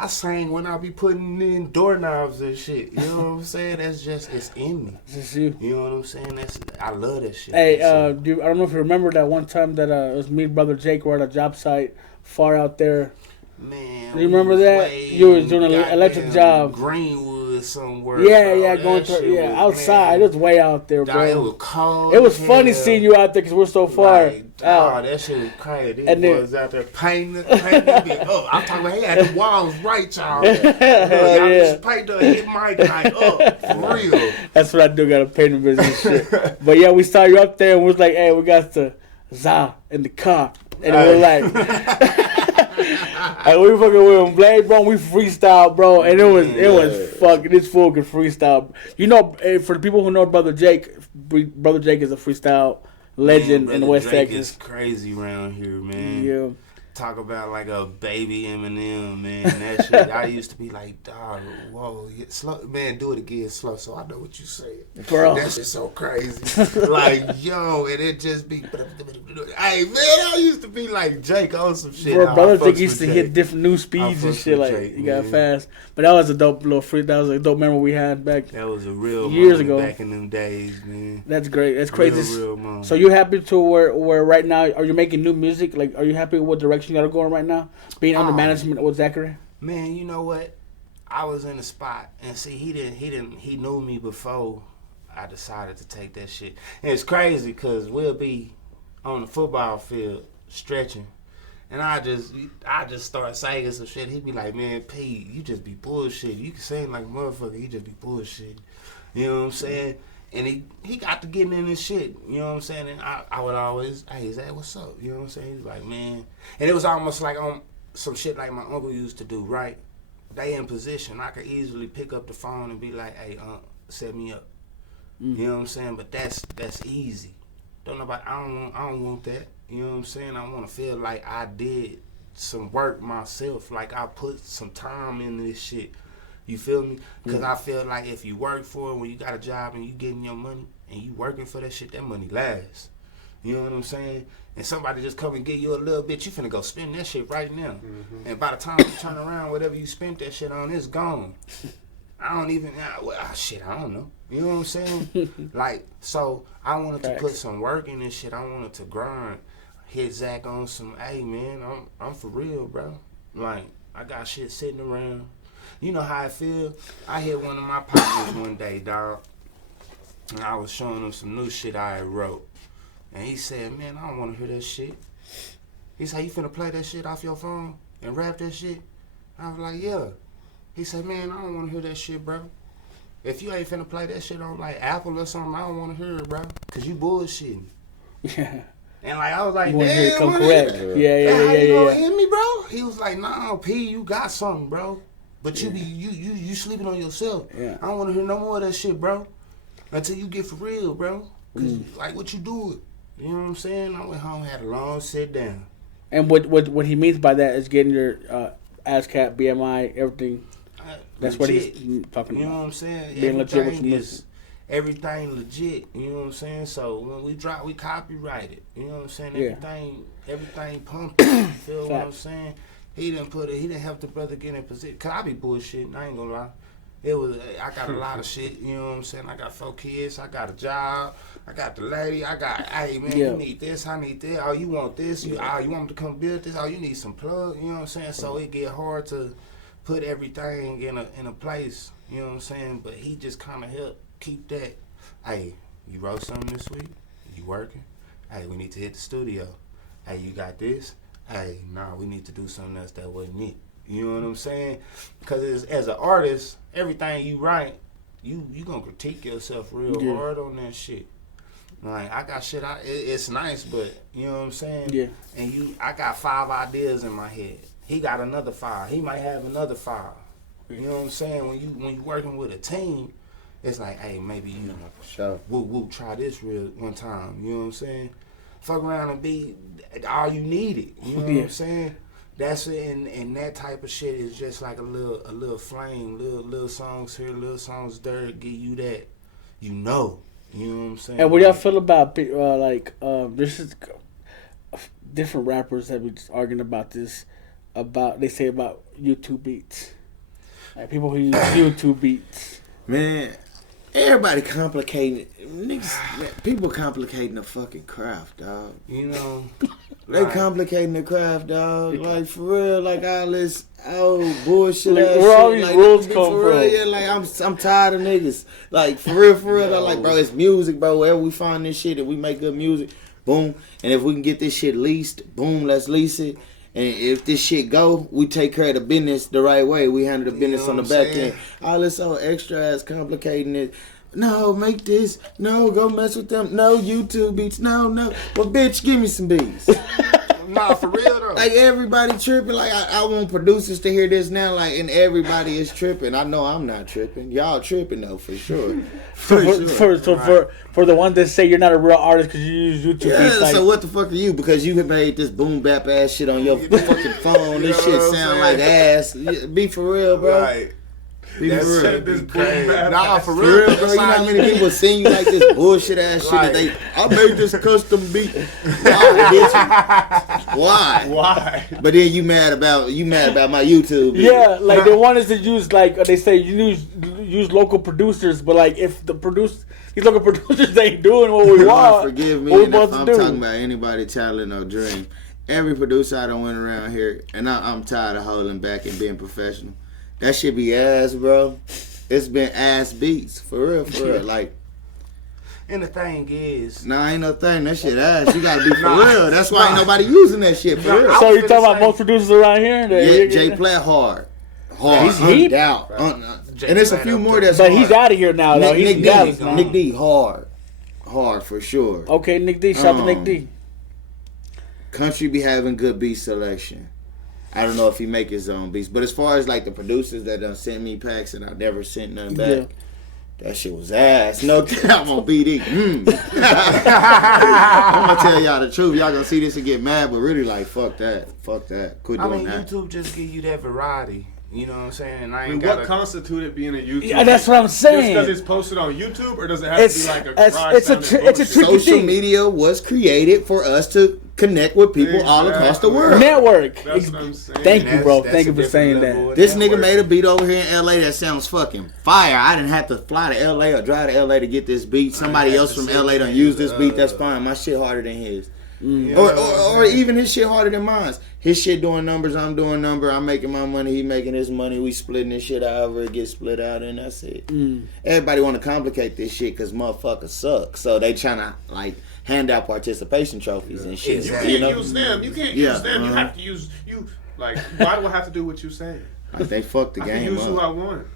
I sing when I be putting in doorknobs and shit. You know what I'm saying? That's just, it's in me. It's you. You know what I'm saying? I love that shit. Hey, I don't know if you remember that one time that it was me and Brother Jake were at a job site far out there. Man, do you remember that? You was doing an electric job. Greenwood somewhere. Yeah, going through, outside. Man, it was way out there, bro. It was cold. It was funny seeing you out there because we're so far out. Oh, that shit was crazy. And These boys out there painting me up. I'm talking about, he had the walls right, y'all. Y'all just paint the hit Mike like up, for real. That's what I do, got a painting business shit. But yeah, we saw you up there and we was like, hey, we got the Za in the car. And we were like... And we fucking with him, Blade, bro. We freestyle, bro, and it was fucking. This fool could freestyle. You know, for the people who know Brother Jake is a freestyle legend in West Texas. It's crazy around here, man. Yeah. Talk about like a baby Eminem, man. That shit. I used to be like, dog, whoa, slow, man. Do it again, slow, so I know what you saying, bro. That shit's so crazy. Like, yo, and it just be, hey, man, I used to be like Jake on some shit. Bro, Brother Jake used to hit different new speeds and shit. Like, Jake, he got fast. But that was a dope little free. That was a dope memory we had back. That was a real years ago. Back in them days, man. That's great. That's crazy. Real moment. So you happy to where right now? Are you making new music? Like, are you happy with what direction you got to go in right now? Being under management with Zakery? Man, you know what? I was in the spot, and see, he knew me before I decided to take that shit. And it's crazy because we'll be on the football field stretching, and I just start singing some shit. He'd be like, man, P, you just be bullshit. You can sing like a motherfucker. You just be bullshit. You know what I'm saying? And he got to getting in this shit, you know what I'm saying? And I would always, hey, Zach, what's up? You know what I'm saying? He's like, man. And it was almost like on some shit like my uncle used to do, right? They in position. I could easily pick up the phone and be like, hey, set me up. You know what I'm saying? But that's easy. I don't want that. You know what I'm saying? I want to feel like I did some work myself, like I put some time in this shit. You feel me? Because I feel like if you work for it, when you got a job and you getting your money and you working for that shit, that money lasts. You know what I'm saying? And somebody just come and give you a little bit, you finna go spend that shit right now. And by the time you turn around, whatever you spent that shit on, it's gone. I don't even, I don't know. You know what I'm saying? Like, so I wanted to put some work in this shit. I wanted to grind, hit Zach on some, hey man, I'm for real, bro. Like, I got shit sitting around. You know how I feel? I hit one of my partners one day, dog, and I was showing him some new shit I had wrote. And he said, man, I don't want to hear that shit. He said, you finna play that shit off your phone and rap that shit? I was like, yeah. He said, man, I don't want to hear that shit, bro. If you ain't finna play that shit on like Apple or something, I don't want to hear it, bro. Because you bullshitting. Yeah. And like, I was like, you damn, come correct. Yeah. You gonna hit me, bro? He was like, nah, P, you got something, bro. But you sleeping on yourself. Yeah. I don't want to hear no more of that shit, bro. Until you get for real, bro. Cause like what you doing? You know what I'm saying? I went home, had a long sit down. And what he means by that is getting your ASCAP, BMI, everything. That's what he's talking about. You know what I'm saying? Being legit with you. Everything legit. You know what I'm saying? So when we drop, we copyright it. You know what I'm saying? Everything pumped. You feel what I'm saying? He didn't help the brother get in position. Cause I be bullshitting, I ain't gonna lie. I got a lot of shit, you know what I'm saying? I got 4 kids, I got a job, I got the lady, hey man, you need this, I need this, oh you want this, you want me to come build this, oh you need some plug, you know what I'm saying? So it get hard to put everything in a place, you know what I'm saying? But he just kinda helped keep that, hey, you wrote something this week? You working? Hey, we need to hit the studio. Hey, you got this? Hey, nah, we need to do something else that wasn't it. You know what I'm saying? Because as an artist, everything you write, you gonna critique yourself real hard on that shit. Like, I got shit, it's nice, but, you know what I'm saying? Yeah. And I got 5 ideas in my head. He got another 5. He might have another 5. You know what I'm saying? When you working with a team, it's like, hey, maybe we'll try this real one time. You know what I'm saying? Fuck around and be all you needed. You know what I'm saying? That's it, and that type of shit is just like a little flame, little songs here, little songs there, give you that, you know what I'm saying? And what y'all feel about this is different rappers that be just arguing about this. about YouTube beats. Like people who use YouTube beats. Man, everybody complicating niggas. Man, people complicating the fucking craft, dog. You know, they complicating the craft, dog. Like for real, like all this bullshit. Like, ass where all shit. these Like, rules for come real, from? yeah, like I'm tired of niggas. Like for real. Though, like bro, it's music, bro. Wherever we find this shit and we make good music, boom. And if we can get this shit leased, boom, let's lease it. And if this shit go, we take care of the business the right way. We handle the business on the back end. All this old extra ass complicating it. No, make this. No, go mess with them. No, YouTube beats. No. Well, bitch, give me some beats. Nah, for real though. Like everybody tripping. Like I want producers to hear this now. Like, and everybody is tripping. I know I'm not tripping. Y'all tripping though for sure. For the ones that say you're not a real artist because you use YouTube beats. Like, so what the fuck are you? Because you have made this boom bap ass shit on your fucking phone. This shit sound like ass. Be for real, bro. Right. Be for real. This boom Nah, For real, bro. You know how many people sing you like this bullshit ass shit that they, I made this custom beat. Why? But then you mad about my YouTube beat. yeah, like they want us to use they say you use local producers, but like if these local producers ain't doing what we want, Forgive me what we if supposed I'm to do? talking about anybody talent or dream. Every producer I done went around here, and I'm tired of holding back and being professional. That shit be ass, bro. It's been ass beats. For real. Like, and the thing is, nah, ain't no thing. That shit ass. You gotta be for real. That's why ain't nobody using that shit for real. So you talking about most producers around here? Yeah, Jay Platt hard. He's heat. Doubt. And there's a few more that's But hard. he's out of here now, though. He's in Dallas now. Nick D, hard for sure. Okay, Nick D. Shout out to Nick D. Country be having good beat selection. I don't know if he make his own beats, but as far as like the producers that done sent me packs and I never sent nothing back, that shit was ass. No doubt on BD. I'm gonna tell y'all the truth. Y'all gonna see this and get mad, but really like fuck that. Quit doing that. YouTube just give you that variety. You know what I'm saying? And I mean, what constituted being a YouTube? Yeah, that's what I'm saying. Just because it's posted on YouTube, or does it have to be like a it's a tricky Social thing. media was created for us to connect with people all across the world. Network. That's what I'm saying. Thank you, bro. Thank you for saying that. This nigga made a beat over here in LA that sounds fucking fire. I didn't have to fly to LA or drive to LA to get this beat. Somebody else from LA done use this beat. That's fine. My shit harder than his. Or even his shit harder than mine. His shit doing numbers, I'm doing number. I'm making my money, he making his money. We splitting this shit however it gets split out, and that's it. Everybody want to complicate this shit because motherfuckers suck. So they trying to like hand out participation trophies and shit. Exactly. You can't use them. You can't use them. You have to use you. Like, why do I have to do what you say? Like, they fucked the I game can use up. who I want.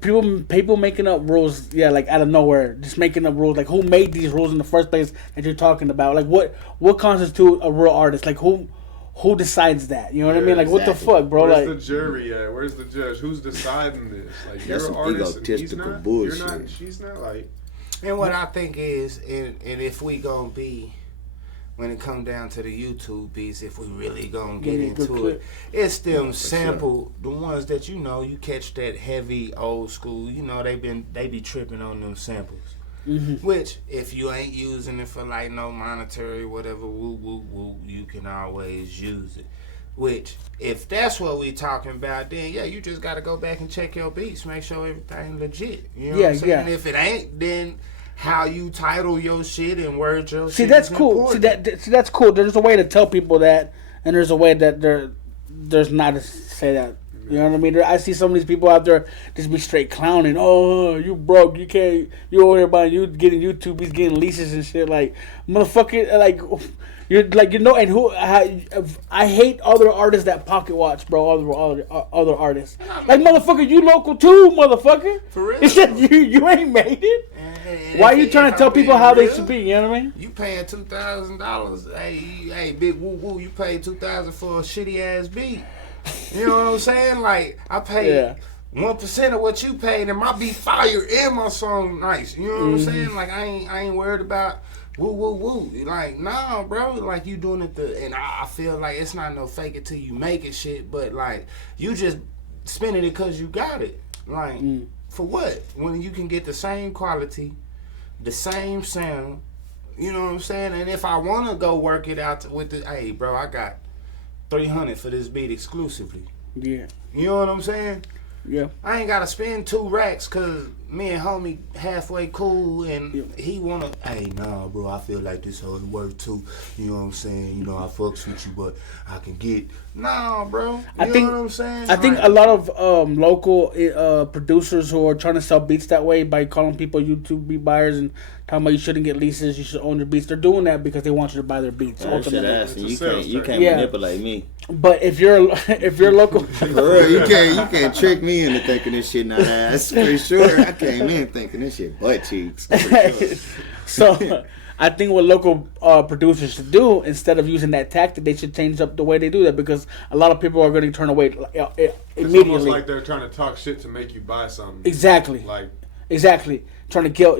People making up rules, like out of nowhere, just making up rules. Like who made these rules in the first place that you're talking about? Like what constitutes a real artist? Like who decides that? You know what I mean? Like what the fuck, bro? Where's like the jury at? Where's the judge? Who's deciding this? Like That's you're an some artist and he's egotistical not. bullshit. You're not. She's not. Like. And what I think is, and if we gonna be, when it come down to the YouTube beats, if we really gonna get into it, it's them sample, the ones that you catch that heavy old school, they be tripping on them samples. Which, if you ain't using it for like no monetary whatever, you can always use it. Which, if that's what we talking about, then you just gotta go back and check your beats, make sure everything legit. You know what I'm saying? And if it ain't, then how you title your shit and word your shit. See, that's cool. See, that's cool. There's a way to tell people that, and there's a way that there's not to say that. You know what I mean? I see some of these people out there just be straight clowning. Oh, you broke. You can't. You over here buying you getting YouTube. He's getting leases and shit. Like motherfucker. Like you're like and who I hate other artists that pocket watch, bro. Other artists. Like motherfucker, you local too, motherfucker. For real. It's just you ain't made it. And why are you trying to tell people how they should be? You know what I mean? You paying $2,000. Hey, big woo. You paid $2,000 for a shitty ass beat. You know what I'm saying? Like I paid 1% of what you paid, and my beat fire and my song nice. You know what I'm saying? Like I ain't worried about woo. Like nah, bro. Like you doing it and I feel like it's not no fake it till you make it shit. But like you just spending it because you got it. Like for what? When you can get the same quality, the same sound. You know what I'm saying? And if I want to go work it out with hey, bro, I got $300 for this beat exclusively. Yeah. You know what I'm saying? Yeah. I ain't gotta spend 2 racks cause me and homie halfway cool and he wanna, hey, nah, bro, I feel like this hoe worth too. You know what I'm saying? You know, I fucks with you, but I can get, nah, bro. You know what I'm saying? I think a lot of local producers who are trying to sell beats that way by calling people YouTube beat buyers and talking about you shouldn't get leases, you should own your beats. They're doing that because they want you to buy their beats. You can't manipulate me. But if you're local, for real, you can't trick me into thinking this shit not ass for sure. I came in thinking this shit butt cheeks. Sure. So I think what local producers should do, instead of using that tactic, they should change up the way they do that, because a lot of people are going to turn away immediately. It's almost like they're trying to talk shit to make you buy something. Exactly. Exactly. Trying to guilt,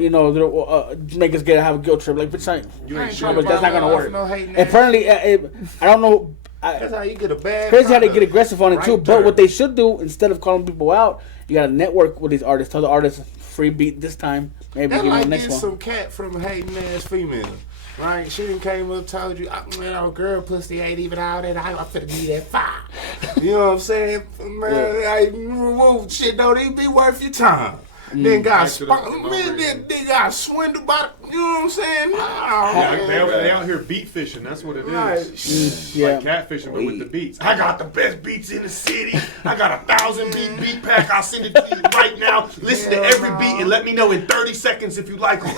make us have a guilt trip. Like, but that's not going to work. Apparently, I don't know. That's how you get a bad. Crazy how they get aggressive on it too. But what they should do, instead of calling people out, you got to network with these artists. Tell the artists, free beat this time. Maybe give them the next one. Some cat from a hating ass female. Right? She done came up, told you, man, our girl pussy ain't even all that. I'm finna give you that 5. You know what I'm saying? Man, I remove shit, don't even be worth your time. Then got swindled by, you know what I'm saying? They out here beat fishing. That's what it is. Like catfishing, but with the beats. I got the best beats in the city. I got 1,000 beat pack. I'll send it to you right now. Listen to every beat and let me know in 30 seconds if you like them.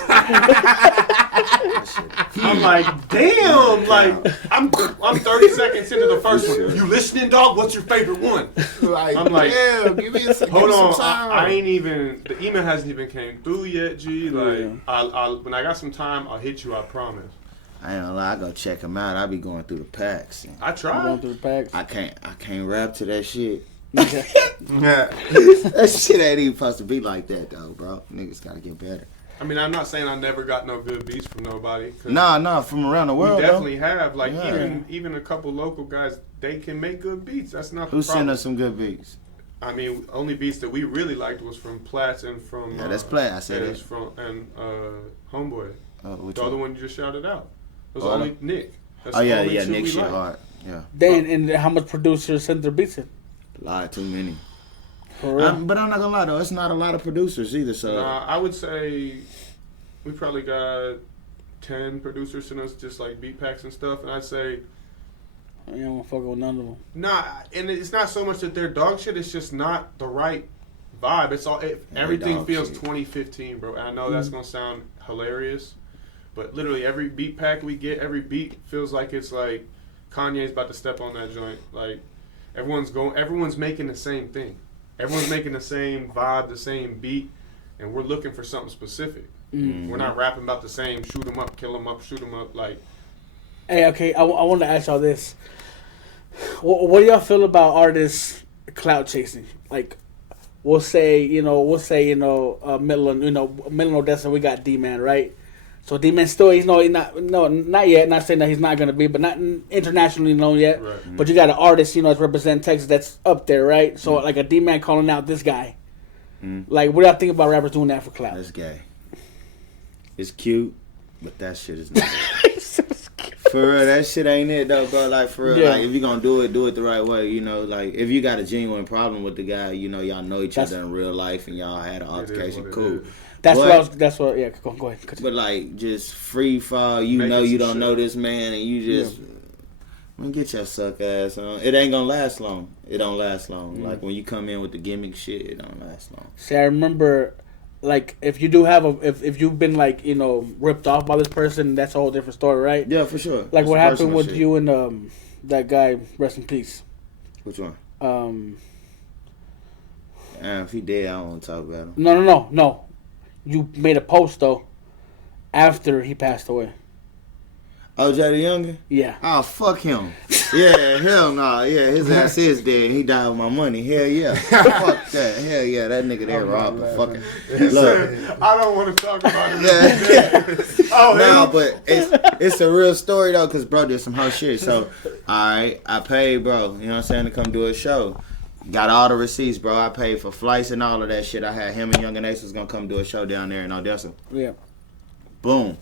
I'm like, damn. Like, I'm 30 seconds into the first one. You listening, dog? What's your favorite one? I'm like, damn, give me some time. I ain't even. The email hasn't even came through yet, G. Like, I'll when I got some time, I'll hit you. I promise. I ain't gonna lie, I go check them out. I be going through the packs. I try. Going through the packs. I can't rap to that shit. That shit ain't even supposed to be like that though, bro. Niggas gotta get better. I mean, I'm not saying I never got no good beats from nobody. Nah, from around the world. We definitely have. Like, even a couple local guys, they can make good beats. That's not the problem. Who sent us some good beats? I mean, only beats that we really liked was from Platts and from... that's Platt, I said it. And Homeboy. Oh, the other one you just shouted out. It was only Nick. That's Nick shit hard. Yeah. Dan, and how much producers sent their beats in? A lot, too many. For real? But I'm not gonna lie though, it's not a lot of producers either. So I would say we probably got 10 producers sent us just like beat packs and stuff, and I'd say... I don't want to fuck with none of them. Nah, and it's not so much that they're dog shit. It's just not the right vibe. It's all everything feels shit. 2015, bro. And I know that's gonna sound hilarious, but literally every beat pack we get, every beat feels like it's like Kanye's about to step on that joint. Like everyone's making the same thing. Everyone's making the same vibe, the same beat, and we're looking for something specific. We're not rapping about the up, shoot 'em up, kill 'em up, shoot 'em up, like. Hey, okay, I want to ask y'all this. What do y'all feel about artists clout chasing? Like, we'll say, Middle Odessa, we got D-Man, right? So D-Man still, not yet. Not saying that he's not gonna be, but not internationally known yet. Right. But you got an artist, that's representing Texas that's up there, right? So like a D-Man calling out this guy. Like, what do y'all think about rappers doing that for clout? This guy. It's cute, but that shit is not. For real, that shit ain't it though, bro. Like, for real, like, if you gonna do it the right way, like, if you got a genuine problem with the guy, y'all know each other in real life and y'all had an altercation, cool. Go ahead. But like, just free fall, you don't know this man and you just, get your suck ass on. It ain't gonna last long. It don't last long. Like, when you come in with the gimmick shit, it don't last long. See, I remember... Like, if you do have if you've been, like, ripped off by this person, that's a whole different story, right? Yeah, for sure. Like, what happened with you and that guy, rest in peace. Which one? If he dead, I don't want to talk about him. No. You made a post, though, after he passed away. Oh, Jay the Younger? Yeah. Oh, fuck him. Yeah, hell no. Yeah, his ass is dead. He died with my money. Hell yeah. Fuck that. Hell yeah, that nigga there robbed the fucking... Look. I don't want to talk about it. But it's a real story, though, because bro did some whole shit. So, alright, I paid bro, you know what I'm saying, to come do a show. Got all the receipts, bro. I paid for flights and all of that shit. I had him and Young and Ace was going to come do a show down there in Odessa. Yeah. Boom.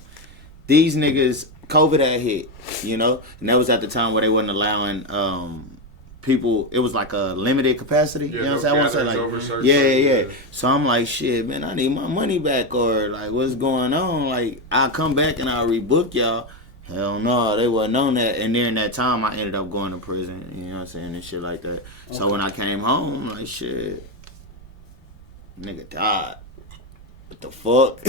These niggas... COVID had hit, you know, and that was at the time where they wasn't allowing people. It was like a limited capacity. You know what I'm saying? I want to say like, yeah. So I'm like, shit, man, I need my money back, or like, what's going on? Like, I'll come back and I'll rebook y'all. Hell no, they wasn't on that. And during that time, I ended up going to prison. You know what I'm saying, and shit like that. Okay. So when I came home, like, shit, nigga died. What the fuck?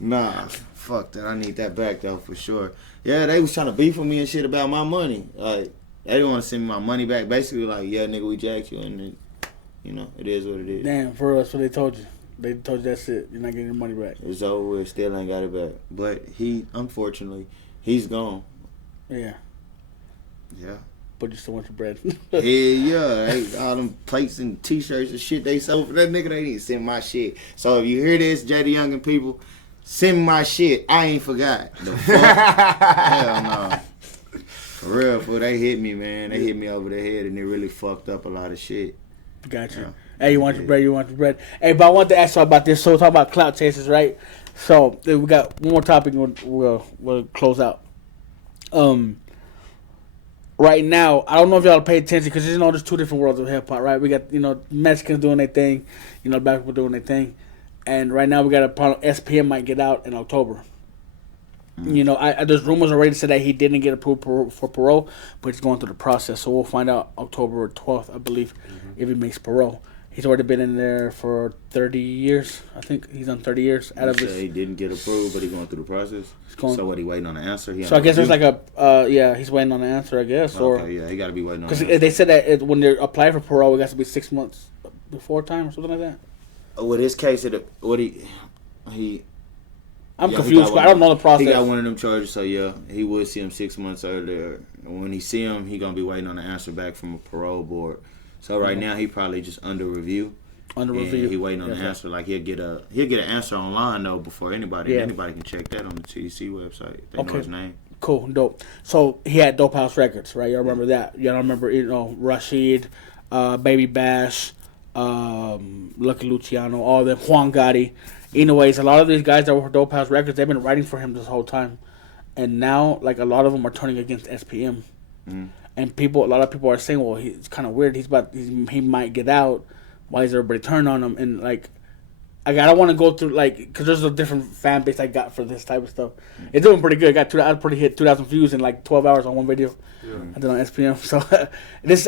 Nah, fuck that. I need that back though for sure. Yeah, they was trying to beef with me and shit about my money. Like, they didn't want to send me my money back. Basically, like, yeah, nigga, we jacked you, and then, you know, it is what it is. Damn, for us, what they told you. They told you that's it. You're not getting your money back. It's over with. Still ain't got it back. But he, unfortunately, he's gone. Yeah. Yeah. But you still want your bread. Yeah. Hey, all them plates and T-shirts and shit they sold for that nigga, they need to send my shit. So if you hear this, JD Young and people, send me my shit. I ain't forgot. The fuck? Hell no. For real, fool. They hit me, man. They hit me over the head, and it really fucked up a lot of shit. Gotcha. Yeah. Hey, you want your bread? You want your bread? Hey, but I wanted to ask you about this. So, we're talking about clout chasers, right? So, we got one more topic we'll close out. Right now, I don't know if y'all pay attention because you know there's two different worlds of hip hop, right? We got, you know, Mexicans doing their thing, you know, black people doing their thing. And right now we got a problem. SPM might get out in October. You know, there's rumors already said that he didn't get approved for parole, but he's going through the process. So we'll find out October 12th, I believe, if he makes parole. He's already been in there for 30 years. I think he's done 30 years out of his. He didn't get approved, but he's going through the process. So what? He waiting on the answer? So I guess there's like a he's waiting on the answer. I guess. Okay, yeah, he got to be waiting on. Because they said that when they apply for parole, it has to be 6 months before time or something like that. With his case, I'm confused. I don't know the process. He got one of them charges, so yeah, he would see him 6 months earlier. And when he see him, he gonna be waiting on the answer back from a parole board. So right now, he probably just under review. He waiting on the answer. Like he'll get an answer online though before anybody. Yeah. Anybody can check that on the TDC website. They know his name. Cool, dope. So he had Dope House Records, right? Y'all remember that? Y'all remember, you know, Rashid, Baby Bash, Lucky Luciano, all them, Juan Gotti. Anyways, a lot of these guys that were for Dope House Records, they've been writing for him this whole time, and now like a lot of them are turning against SPM, and a lot of people are saying, well, it's kind of weird. He might get out. Why is everybody turning on him? And like, I don't want to go through like because there's a different fan base I got for this type of stuff. It's doing pretty good. I pretty hit 2,000 views in like 12 hours on one video. Yeah. I did on SPM. So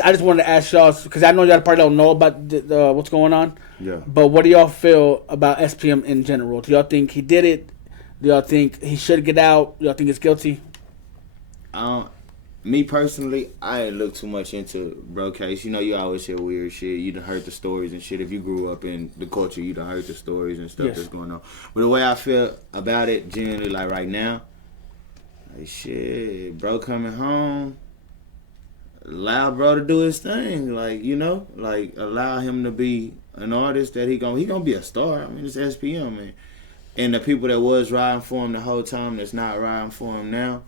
I just wanted to ask y'all because I know y'all probably don't know about what's going on. Yeah. But what do y'all feel about SPM in general? Do y'all think he did it? Do y'all think he should get out? Do y'all think he's guilty? Me personally, I didn't look too much into bro case. You know, you always hear weird shit. You done heard the stories and shit. If you grew up in the culture, you done heard the stories and stuff that's going on. But the way I feel about it, generally, like right now, like shit, bro coming home, allow bro to do his thing. Like, you know, like allow him to be an artist that he gonna be a star. I mean, it's SPM, man. And the people that was riding for him the whole time that's not riding for him now,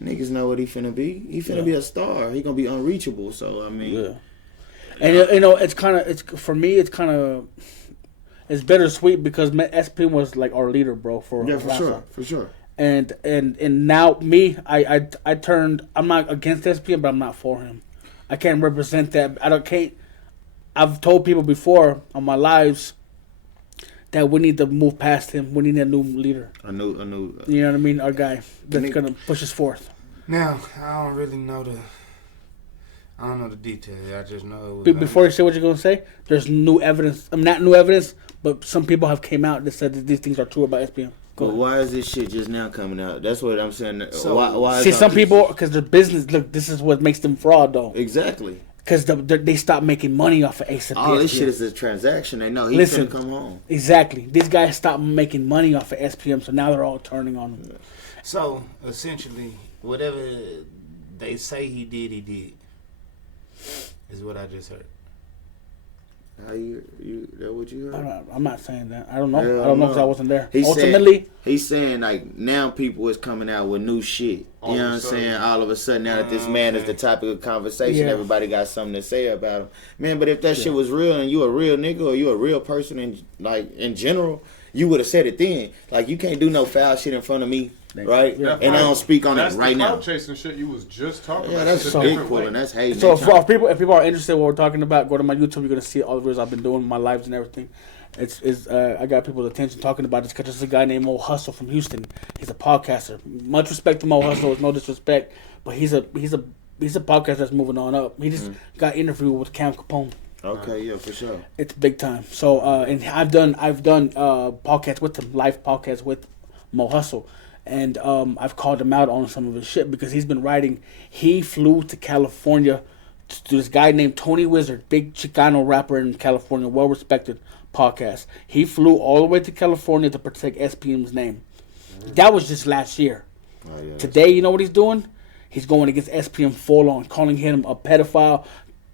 niggas know what he finna be. He finna be a star. He gonna be unreachable. So I mean, and you know, it's for me. It's bittersweet because SP was like our leader, bro. For sure. And now me, I turned. I'm not against SPM, but I'm not for him. I can't represent that. I've told people before on my lives that we need to move past him. We need a new leader. A new. You know what I mean? Our guy that's gonna push us forth. Now I don't really know the details. I just know. Before you say what you're gonna say, there's new evidence. Not new evidence, but some people have came out that said that these things are true about SPM. But why is this shit just now coming out? That's what I'm saying. So, why see, some people because their business. Look, this is what makes them fraud, though. Exactly. Because they stopped making money off of ASAP. All this shit is a transaction. They know he's gonna come home. Exactly. These guys stopped making money off of SPM, so now they're all turning on him. So essentially, whatever they say he did, is what I just heard. How you that what you heard? I'm not saying that. I don't know. I don't know because I wasn't there. He's saying like now people is coming out with new shit. You know what I'm saying? All of a sudden now that this man is the topic of conversation, everybody got something to say about him. Man, but if that shit was real and you a real nigga or you a real person in general, you would have said it then. Like you can't do no foul shit in front of me right? Yeah. And I don't speak on That's it right the now. clout chasing shit you was just talking Yeah, about. that's It's a big different pulling. way. That's hating. So if people are interested in what we're talking about, go to my YouTube. You're gonna see all the videos I've been doing, my lives and everything. I got people's attention talking about this because there's a guy named Mo Hustle from Houston. He's a podcaster. Much respect to Mo Hustle, with no disrespect, but he's a podcaster that's moving on up. He just got interviewed with Cam Capone. Okay, yeah, for sure. It's big time. So and I've done podcasts with him, live podcasts with Mo Hustle, and I've called him out on some of his shit because he's been writing. He flew to California to this guy named Tony Wizard, big Chicano rapper in California, well respected podcast. He flew all the way to California to protect SPM's name. That was just last year. Oh, yeah, Today, you know what he's doing? He's going against SPM full on, calling him a pedophile,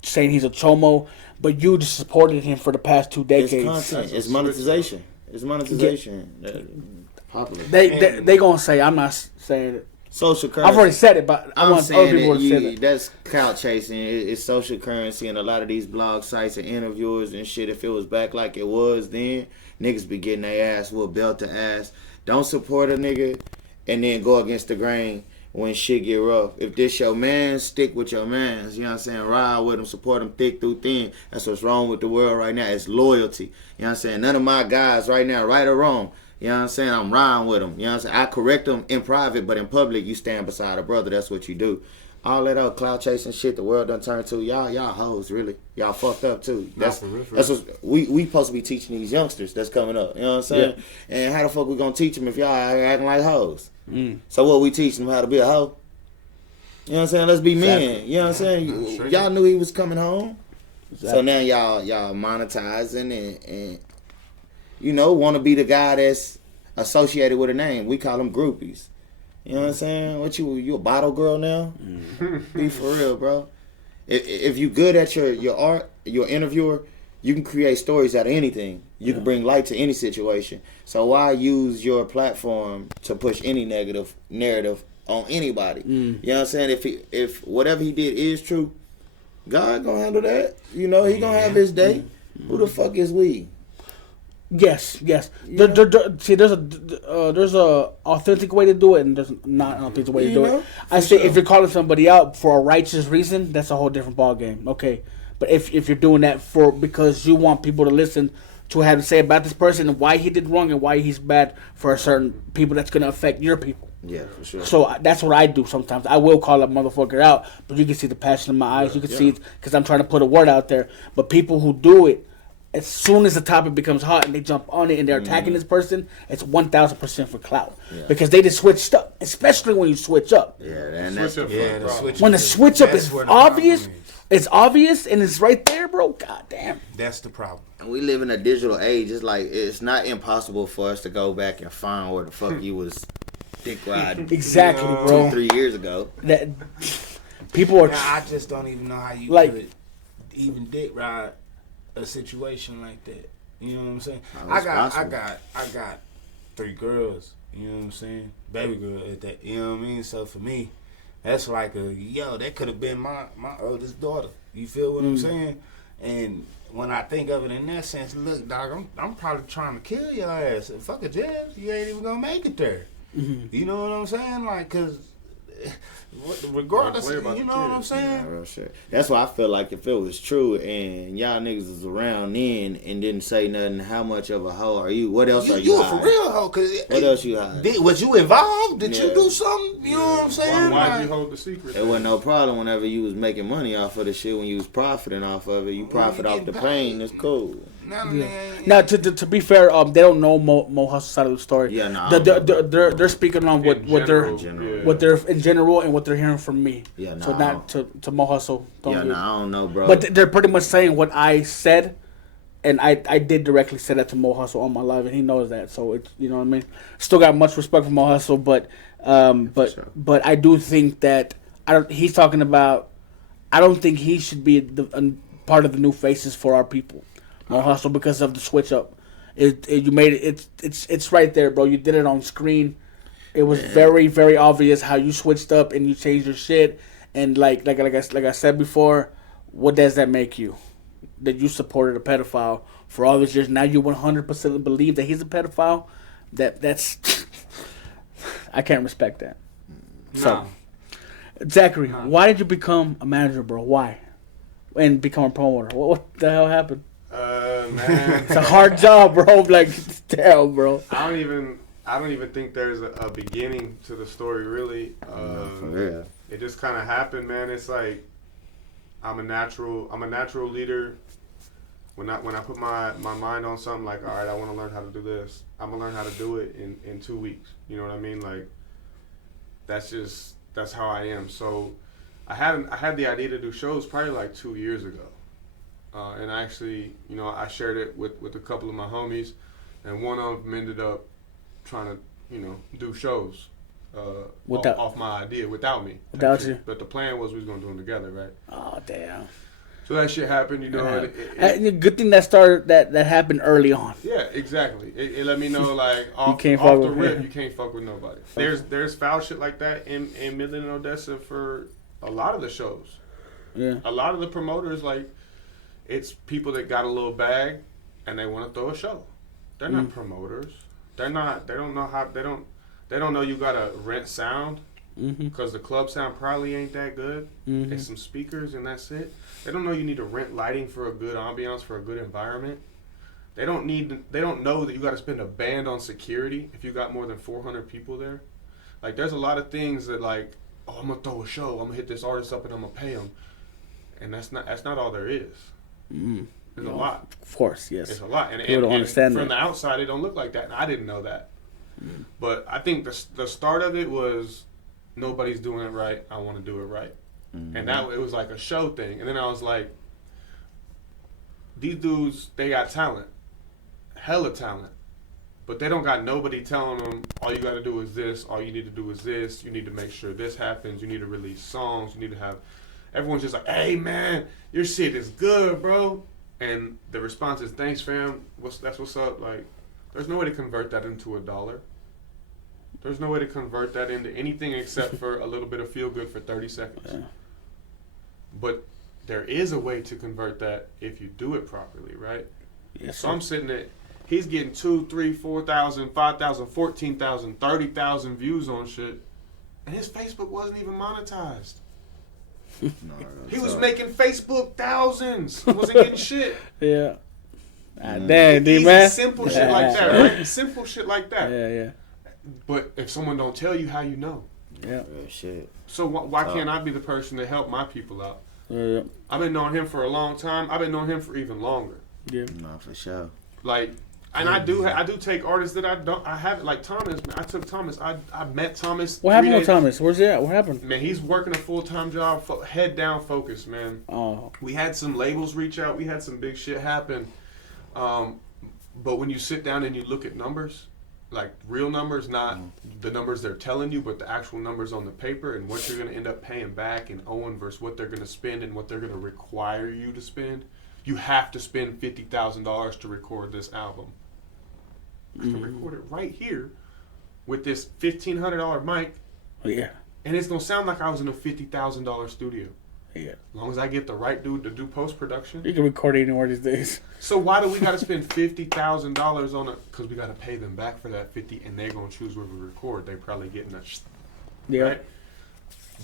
saying he's a chomo. But you just supported him for the past 2 decades. It's content. It's monetization. It's monetization. Popular. They gonna say, I'm not saying it. Social currency. I've already said it, but I want other people to say it. That's clout chasing. It's social currency, and a lot of these blog sites and interviewers and shit. If it was back like it was then, niggas be getting their ass with belt to ass. Don't support a nigga and then go against the grain when shit get rough. If this your man, stick with your mans. You know what I'm saying? Ride with them, support them thick through thin. That's what's wrong with the world right now. It's loyalty. You know what I'm saying? None of my guys right now, right or wrong, you know what I'm saying? I'm riding with them. You know what I'm saying? I correct them in private, but in public, you stand beside a brother. That's what you do. All that other cloud chasing shit the world done turned to, y'all hoes, really. Y'all fucked up, too. That's what we supposed to be teaching these youngsters that's coming up. You know what I'm saying? Yeah. And how the fuck we gonna teach them if y'all acting like hoes? So what we teaching them how to be a hoe? You know what I'm saying? Let's be men. You know what I'm saying? Y'all knew he was coming home. Exactly. So now y'all monetizing and you know, want to be the guy that's associated with a name. We call them groupies. You know what I'm saying? What you a bottle girl now? Be for real, bro. If you good at your art, your interviewer, you can create stories out of anything. You can bring light to any situation. So why use your platform to push any negative narrative on anybody? You know what I'm saying? If whatever he did is true, God gonna handle that. You know, he gonna have his day. Who the fuck is we? Yes. Yeah. See, there's a authentic way to do it, and there's not an authentic way to do it. I say if you're calling somebody out for a righteous reason, that's a whole different ball game. Okay, but if you're doing that because you want people to listen to have to say about this person and why he did wrong and why he's bad for a certain people, that's gonna affect your people. Yeah, for sure. So that's what I do sometimes. I will call a motherfucker out, but you can see the passion in my eyes. You can see it because I'm trying to put a word out there. But people who do it, as soon as the topic becomes hot and they jump on it and they're attacking this person, it's 1,000% for clout because they just switched up. Especially when you switch up. Yeah, and that's when the switch up is obvious. It's obvious and it's right there, bro. God damn. That's the problem. And we live in a digital age. It's like it's not impossible for us to go back and find where the fuck you was dick riding. Exactly, bro. 2-3 years ago. That people are. I just don't even know how you could even dick ride a situation like that. You know what I'm saying? I got 3 girls. You know what I'm saying? Baby girl at that. You know what I mean? So for me, that's like that could have been my oldest daughter. You feel what I'm saying? And when I think of it in that sense, look, dog, I'm probably trying to kill your ass. Fuck a jab, you ain't even gonna make it there. You know what I'm saying? Like, cause regardless, you know what I'm saying? Yeah, real shit. That's why I feel like if it was true and y'all niggas was around then and didn't say nothing, how much of a hoe are you? What else are you hiding? You a for real hoe? Cause what else you hiding? Was you involved? Did you do something? You know what I'm saying? Why'd you hold the secret? It wasn't no problem whenever you was making money off of the shit. When you was profiting off of it, you profit off the pain. It's cool. Now, to be fair, they don't know Mo Hustle's side of the story. Yeah, no. They're speaking on what they're in general and what they're hearing from me. Yeah, no. So not to Mo Hustle. I don't know, bro. But they're pretty much saying what I said, and I did directly say that to Mo Hustle on my live, and he knows that. So it's, you know what I mean. Still got much respect for Mo Hustle, but I do think that he's talking about. I don't think he should be part of the new faces for our people. Mo Hustle, because of the switch up. You made it. It's right there, bro. You did it on screen. It was very, very obvious how you switched up and you changed your shit. And like I said before, what does that make you? That you supported a pedophile for all these years. Now you 100% believe that he's a pedophile. That's I can't respect that. No. So, Zakery, why did you become a manager, bro? Why? And become a promoter? What the hell happened? Man, It's a hard job, bro. Like, damn, bro. I don't even think there's a beginning to the story, really. For real. It just kind of happened, man. It's like I'm a natural leader. When I put my mind on something, like, all right, I want to learn how to do this, I'm gonna learn how to do it in 2 weeks. You know what I mean? Like, that's how I am. So I had the idea to do shows probably like 2 years ago. And I actually, I shared it with a couple of my homies, and one of them ended up trying to, do shows off my idea without me. Without you. But the plan was we was going to do them together, right? Oh, damn. So that shit happened, Good thing that started, that happened early on. Yeah, exactly. It let me know, like, off can't the fuck with rip, him. you can't fuck with nobody. There's foul shit like that in Midland and Odessa for a lot of the shows. Yeah. A lot of the promoters, like, it's people that got a little bag and they want to throw a show. They're not promoters. They don't know you gotta rent sound because the club sound probably ain't that good. It's some speakers and that's it. They don't know you need to rent lighting for a good ambiance, for a good environment. They don't know that you got to spend a band on security if you got more than 400 people there. Like, there's a lot of things that, like, oh, I'm gonna throw a show, I'm gonna hit this artist up and I'm gonna pay them, and that's not all there is. There's a lot. Of course, yes. It's a lot, and People don't understand from that. the outside, it don't look like that, and I didn't know that. But I think the start of it was nobody's doing it right. I want to do it right, and that it was like a show thing. And then I was like, these dudes, they got talent, hella talent, but they don't got nobody telling them all you got to do is this. All you need to do is this. You need to make sure this happens. You need to release songs. You need to have. Everyone's just like, hey man, your shit is good, bro. And the response is, thanks, fam. That's what's up. Like, there's no way to convert that into $1. There's no way to convert that into anything except for a little bit of feel good for 30 seconds. Yeah. But there is a way to convert that if you do it properly, right? Yes. So I'm sitting at, he's getting 2, 3, 4,000, 5,000, 14,000, 30,000 views on shit, and his Facebook wasn't even monetized. He was making Facebook thousands. He wasn't getting shit. Yeah. Damn, dude, man. Simple shit like that, right? Simple shit like that. Yeah. But if someone don't tell you, how you know? Yeah. Shit. So why can't I be the person to help my people out? Yeah. I've been knowing him for a long time. I've been knowing him for even longer. Yeah. No, for sure. Like, and I do take artists that I haven't, like Thomas. I took Thomas. I met Thomas. What happened with Thomas? Where's he at? What happened? Man, he's working a full-time job, head down focus, man. Oh. We had some labels reach out. We had some big shit happen. But when you sit down and you look at numbers, like real numbers, not the numbers they're telling you, but the actual numbers on the paper and what you're going to end up paying back and owing versus what they're going to spend and what they're going to require you to spend. You have to spend $50,000 to record this album. I can record it right here with this $1,500 mic. Yeah. And it's going to sound like I was in a $50,000 studio. Yeah. As long as I get the right dude to do post-production. You can record anywhere these days. So why do we got to spend $50,000 on it? Because we got to pay them back for that 50, and they're going to choose where we record. They probably getting that yeah. Right?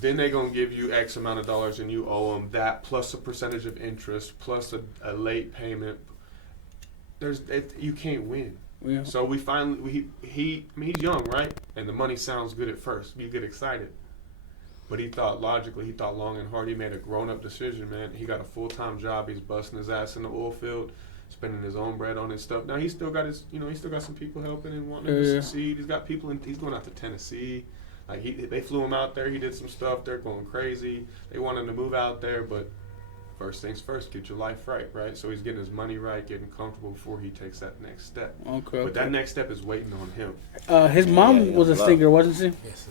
Then they're going to give you X amount of dollars, and you owe them that plus a percentage of interest plus a late payment. You can't win. Yeah. So we finally, he's young, right? And the money sounds good at first. You get excited. But he thought logically, he thought long and hard. He made a grown-up decision, man. He got a full-time job. He's busting his ass in the oil field, spending his own bread on his stuff. Now, he's still got his, he's still got some people helping and wanting him to succeed. He's got people, he's going out to Tennessee. Like, they flew him out there. He did some stuff. They're going crazy. They want him to move out there, but first things first, get your life right? So he's getting his money right, getting comfortable before he takes that next step. Okay. But that next step is waiting on him. His mom was a singer, wasn't she? Yes,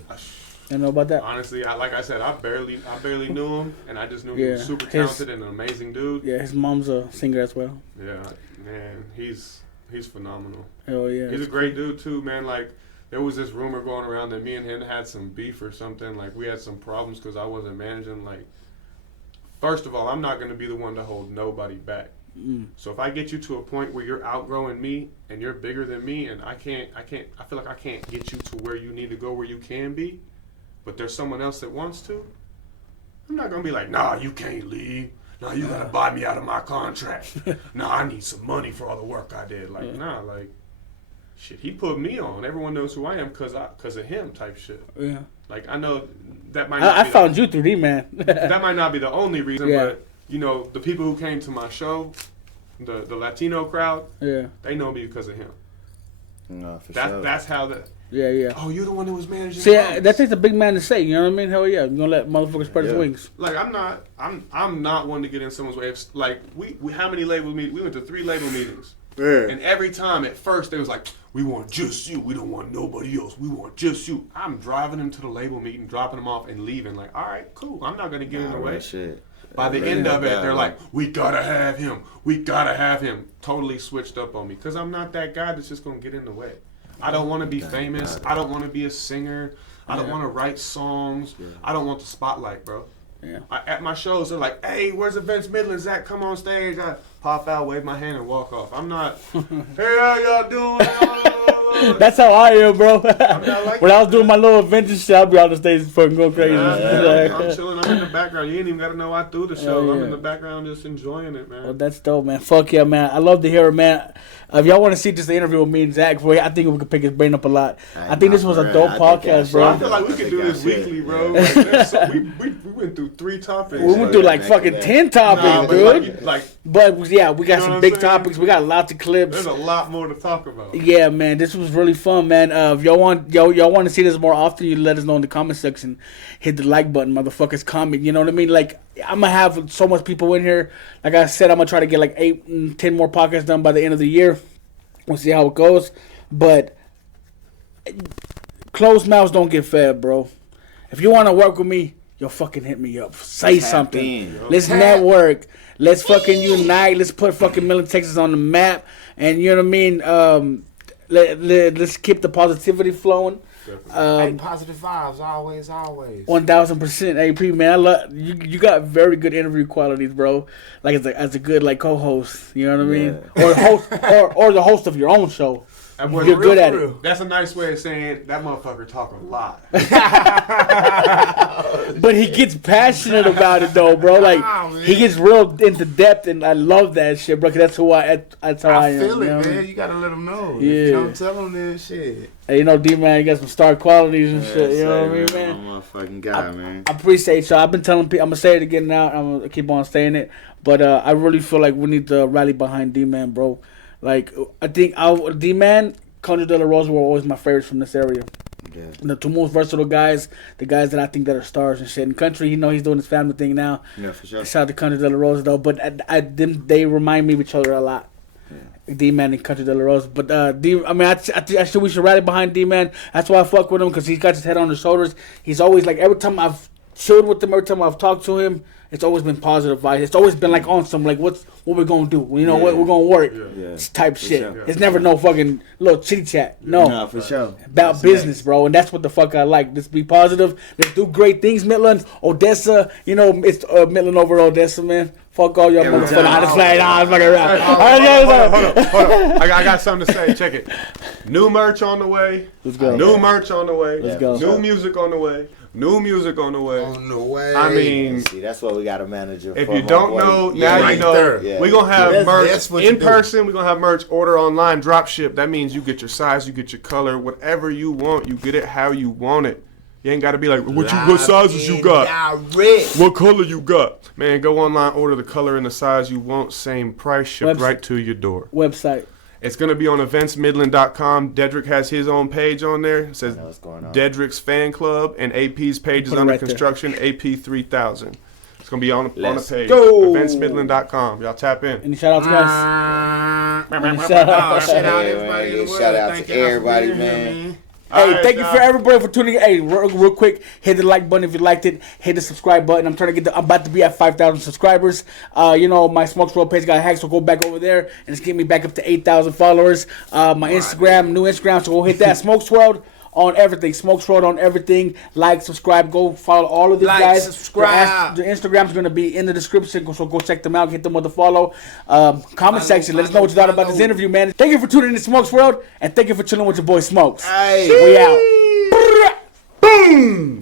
I know about that. Honestly, like I said, I barely knew him, and I just knew he was super talented and an amazing dude. Yeah, his mom's a singer as well. Yeah, man, he's phenomenal. Oh yeah, he's a great dude too, man. Like, there was this rumor going around that me and him had some beef or something. Like, we had some problems because I wasn't managing. Like, first of all, I'm not going to be the one to hold nobody back. So if I get you to a point where you're outgrowing me and you're bigger than me, and I feel like I can't get you to where you need to go, where you can be, but there's someone else that wants to, I'm not gonna be like, nah, you can't leave. Nah, you gotta buy me out of my contract. Nah, I need some money for all the work I did. Like, nah, like, shit, he put me on. Everyone knows who I am because of him type shit. Yeah. Like, I know that might not I found you through D-Man. That might not be the only reason, but, you know, the people who came to my show, the Latino crowd, they know me because of him. No, for sure. That's how the... Yeah. Oh, you're the one that was managing. See, that takes a big man to say. You know what I mean? Hell yeah, you're gonna let motherfuckers spread his wings. Like I'm not one to get in someone's way. Like we how many label meetings? We went to 3 label meetings. Yeah. And every time at first they was like, we want just you. We don't want nobody else. We want just you. I'm driving them to the label meeting, dropping them off, and leaving. Like, all right, cool. I'm not gonna get in the way. Shit. By the end of it, they're like, we gotta have him. We gotta have him. Totally switched up on me because I'm not that guy that's just gonna get in the way. I don't want to be famous. I don't want to be a singer. I don't want to write songs. I don't want the spotlight, bro. Yeah. At my shows, they're like, hey, where's the Vince Midland? Zach, come on stage. I pop out, wave my hand, and walk off. I'm not, hey, how y'all doing? That's how I am, bro. When I was doing my little adventure shit, I'll be on the stage fucking go crazy. I'm chilling. I'm in the background. You ain't even got to know I threw the show. I'm in the background just enjoying it, man. Well, that's dope, man. Fuck yeah, man. I love to hear it, man. If y'all want to see just the interview with me and Zach, I think we could pick his brain up a lot. I think this was a dope podcast, bro. I feel like we could do this weekly, bro. Like, we went through 3 topics. We went through like fucking 10 topics, dude. But yeah, we got some big topics. We got lots of clips. There's a lot more to talk about. Yeah, man. This was really fun, man. If y'all want to see this more often, you let us know in the comment section. Hit the like button, motherfuckers. Comment. You know what I mean? Like, I'm gonna have so much people in here. Like I said, I'm gonna try to get like 8 and 10 more podcasts done by the end of the year. We'll see how it goes. But closed mouths don't get fed, bro. If you want to work with me, you'll fucking hit me up. Say something. Let's network. Let's fucking unite. Let's put fucking Midland, Texas on the map. And you know what I mean? Let's keep the positivity flowing. Hey, positive vibes, always. 1000% AP, man. I love you. Got very good interview qualities, bro. Like as a good like co-host. You know what I mean? Or host, or the host of your own show. You're good at it. That's a nice way of saying that motherfucker talk a lot. But he gets passionate about it though, bro. Like he gets real into depth, and I love that shit, bro. 'Cause that's how I am. I feel it, man. You gotta let him know. Yeah. If you don't tell him this shit. Hey, you know, D-Man, you got some star qualities and shit. You know what I mean, man? I'm a fucking guy, man. I appreciate y'all. I've been telling people, I'm going to say it again now. I'm going to keep on saying it. But I really feel like we need to rally behind D-Man, bro. Like, I think D-Man, Contra De La Rosa were always my favorites from this area. Yeah. The 2 most versatile guys, the guys that I think that are stars and shit. In country, you know, he's doing his family thing now. Yeah, for sure. Shout out to Contra De La Rosa, though. But they remind me of each other a lot. D-Man and Country De La Rosa. But I we should rally behind D-Man. That's why I fuck with him, because he's got his head on his shoulders. He's always like, every time I've chilled with him, every time I've talked to him, it's always been positive vibes. It's always been like on some like what we're gonna do. You know what we're gonna work. Yeah. Type for shit. Sure. It's never no fucking little chitty chat. No, for sure. About business, bro, and that's what the fuck I like. Let's be positive. Let's do great things, Midland, Odessa. You know, it's Midland over Odessa, man. Fuck all y'all motherfuckers. I just like, I'm fucking around. Hold on. I got something to say. Check it. New merch on the way. Let's go. New merch on the way. Let's go. New music on the way. New music on the way. On the way. I mean, see, that's what we got a manager. If you don't know, now you know. Yeah. We're gonna have merch in person. We're gonna have merch order online, drop ship. That means you get your size, you get your color, whatever you want. You get it how you want it. You ain't gotta be like, what sizes you got? What color you got? Man, go online, order the color and the size you want. Same price, shipped right to your door. Website. It's going to be on eventsmidland.com. Dedrick has his own page on there. It says Dedrick's Fan Club, and AP's page is under construction, AP 3000. It's going to be on the page. Go. Eventsmidland.com. Y'all tap in. Any shout outs, guys? Shout out to everybody, man. Hey, thank you for everybody for tuning in. Hey, real quick, hit the like button if you liked it. Hit the subscribe button. I'm about to be at 5,000 subscribers. You know, my Smokes World page got hacked, so go back over there and just get me back up to 8,000 followers. My Instagram, new Instagram, so go hit that. Smokes World on everything. Smokes World on everything. Like, subscribe, go follow all of these guys. Subscribe. The Instagram's going to be in the description, so go check them out. Hit them with a follow. Comment section. Let us know what you thought about this interview, man. Thank you for tuning in to Smokes World, and thank you for chilling with your boy Smokes. Hey. We out. Boom.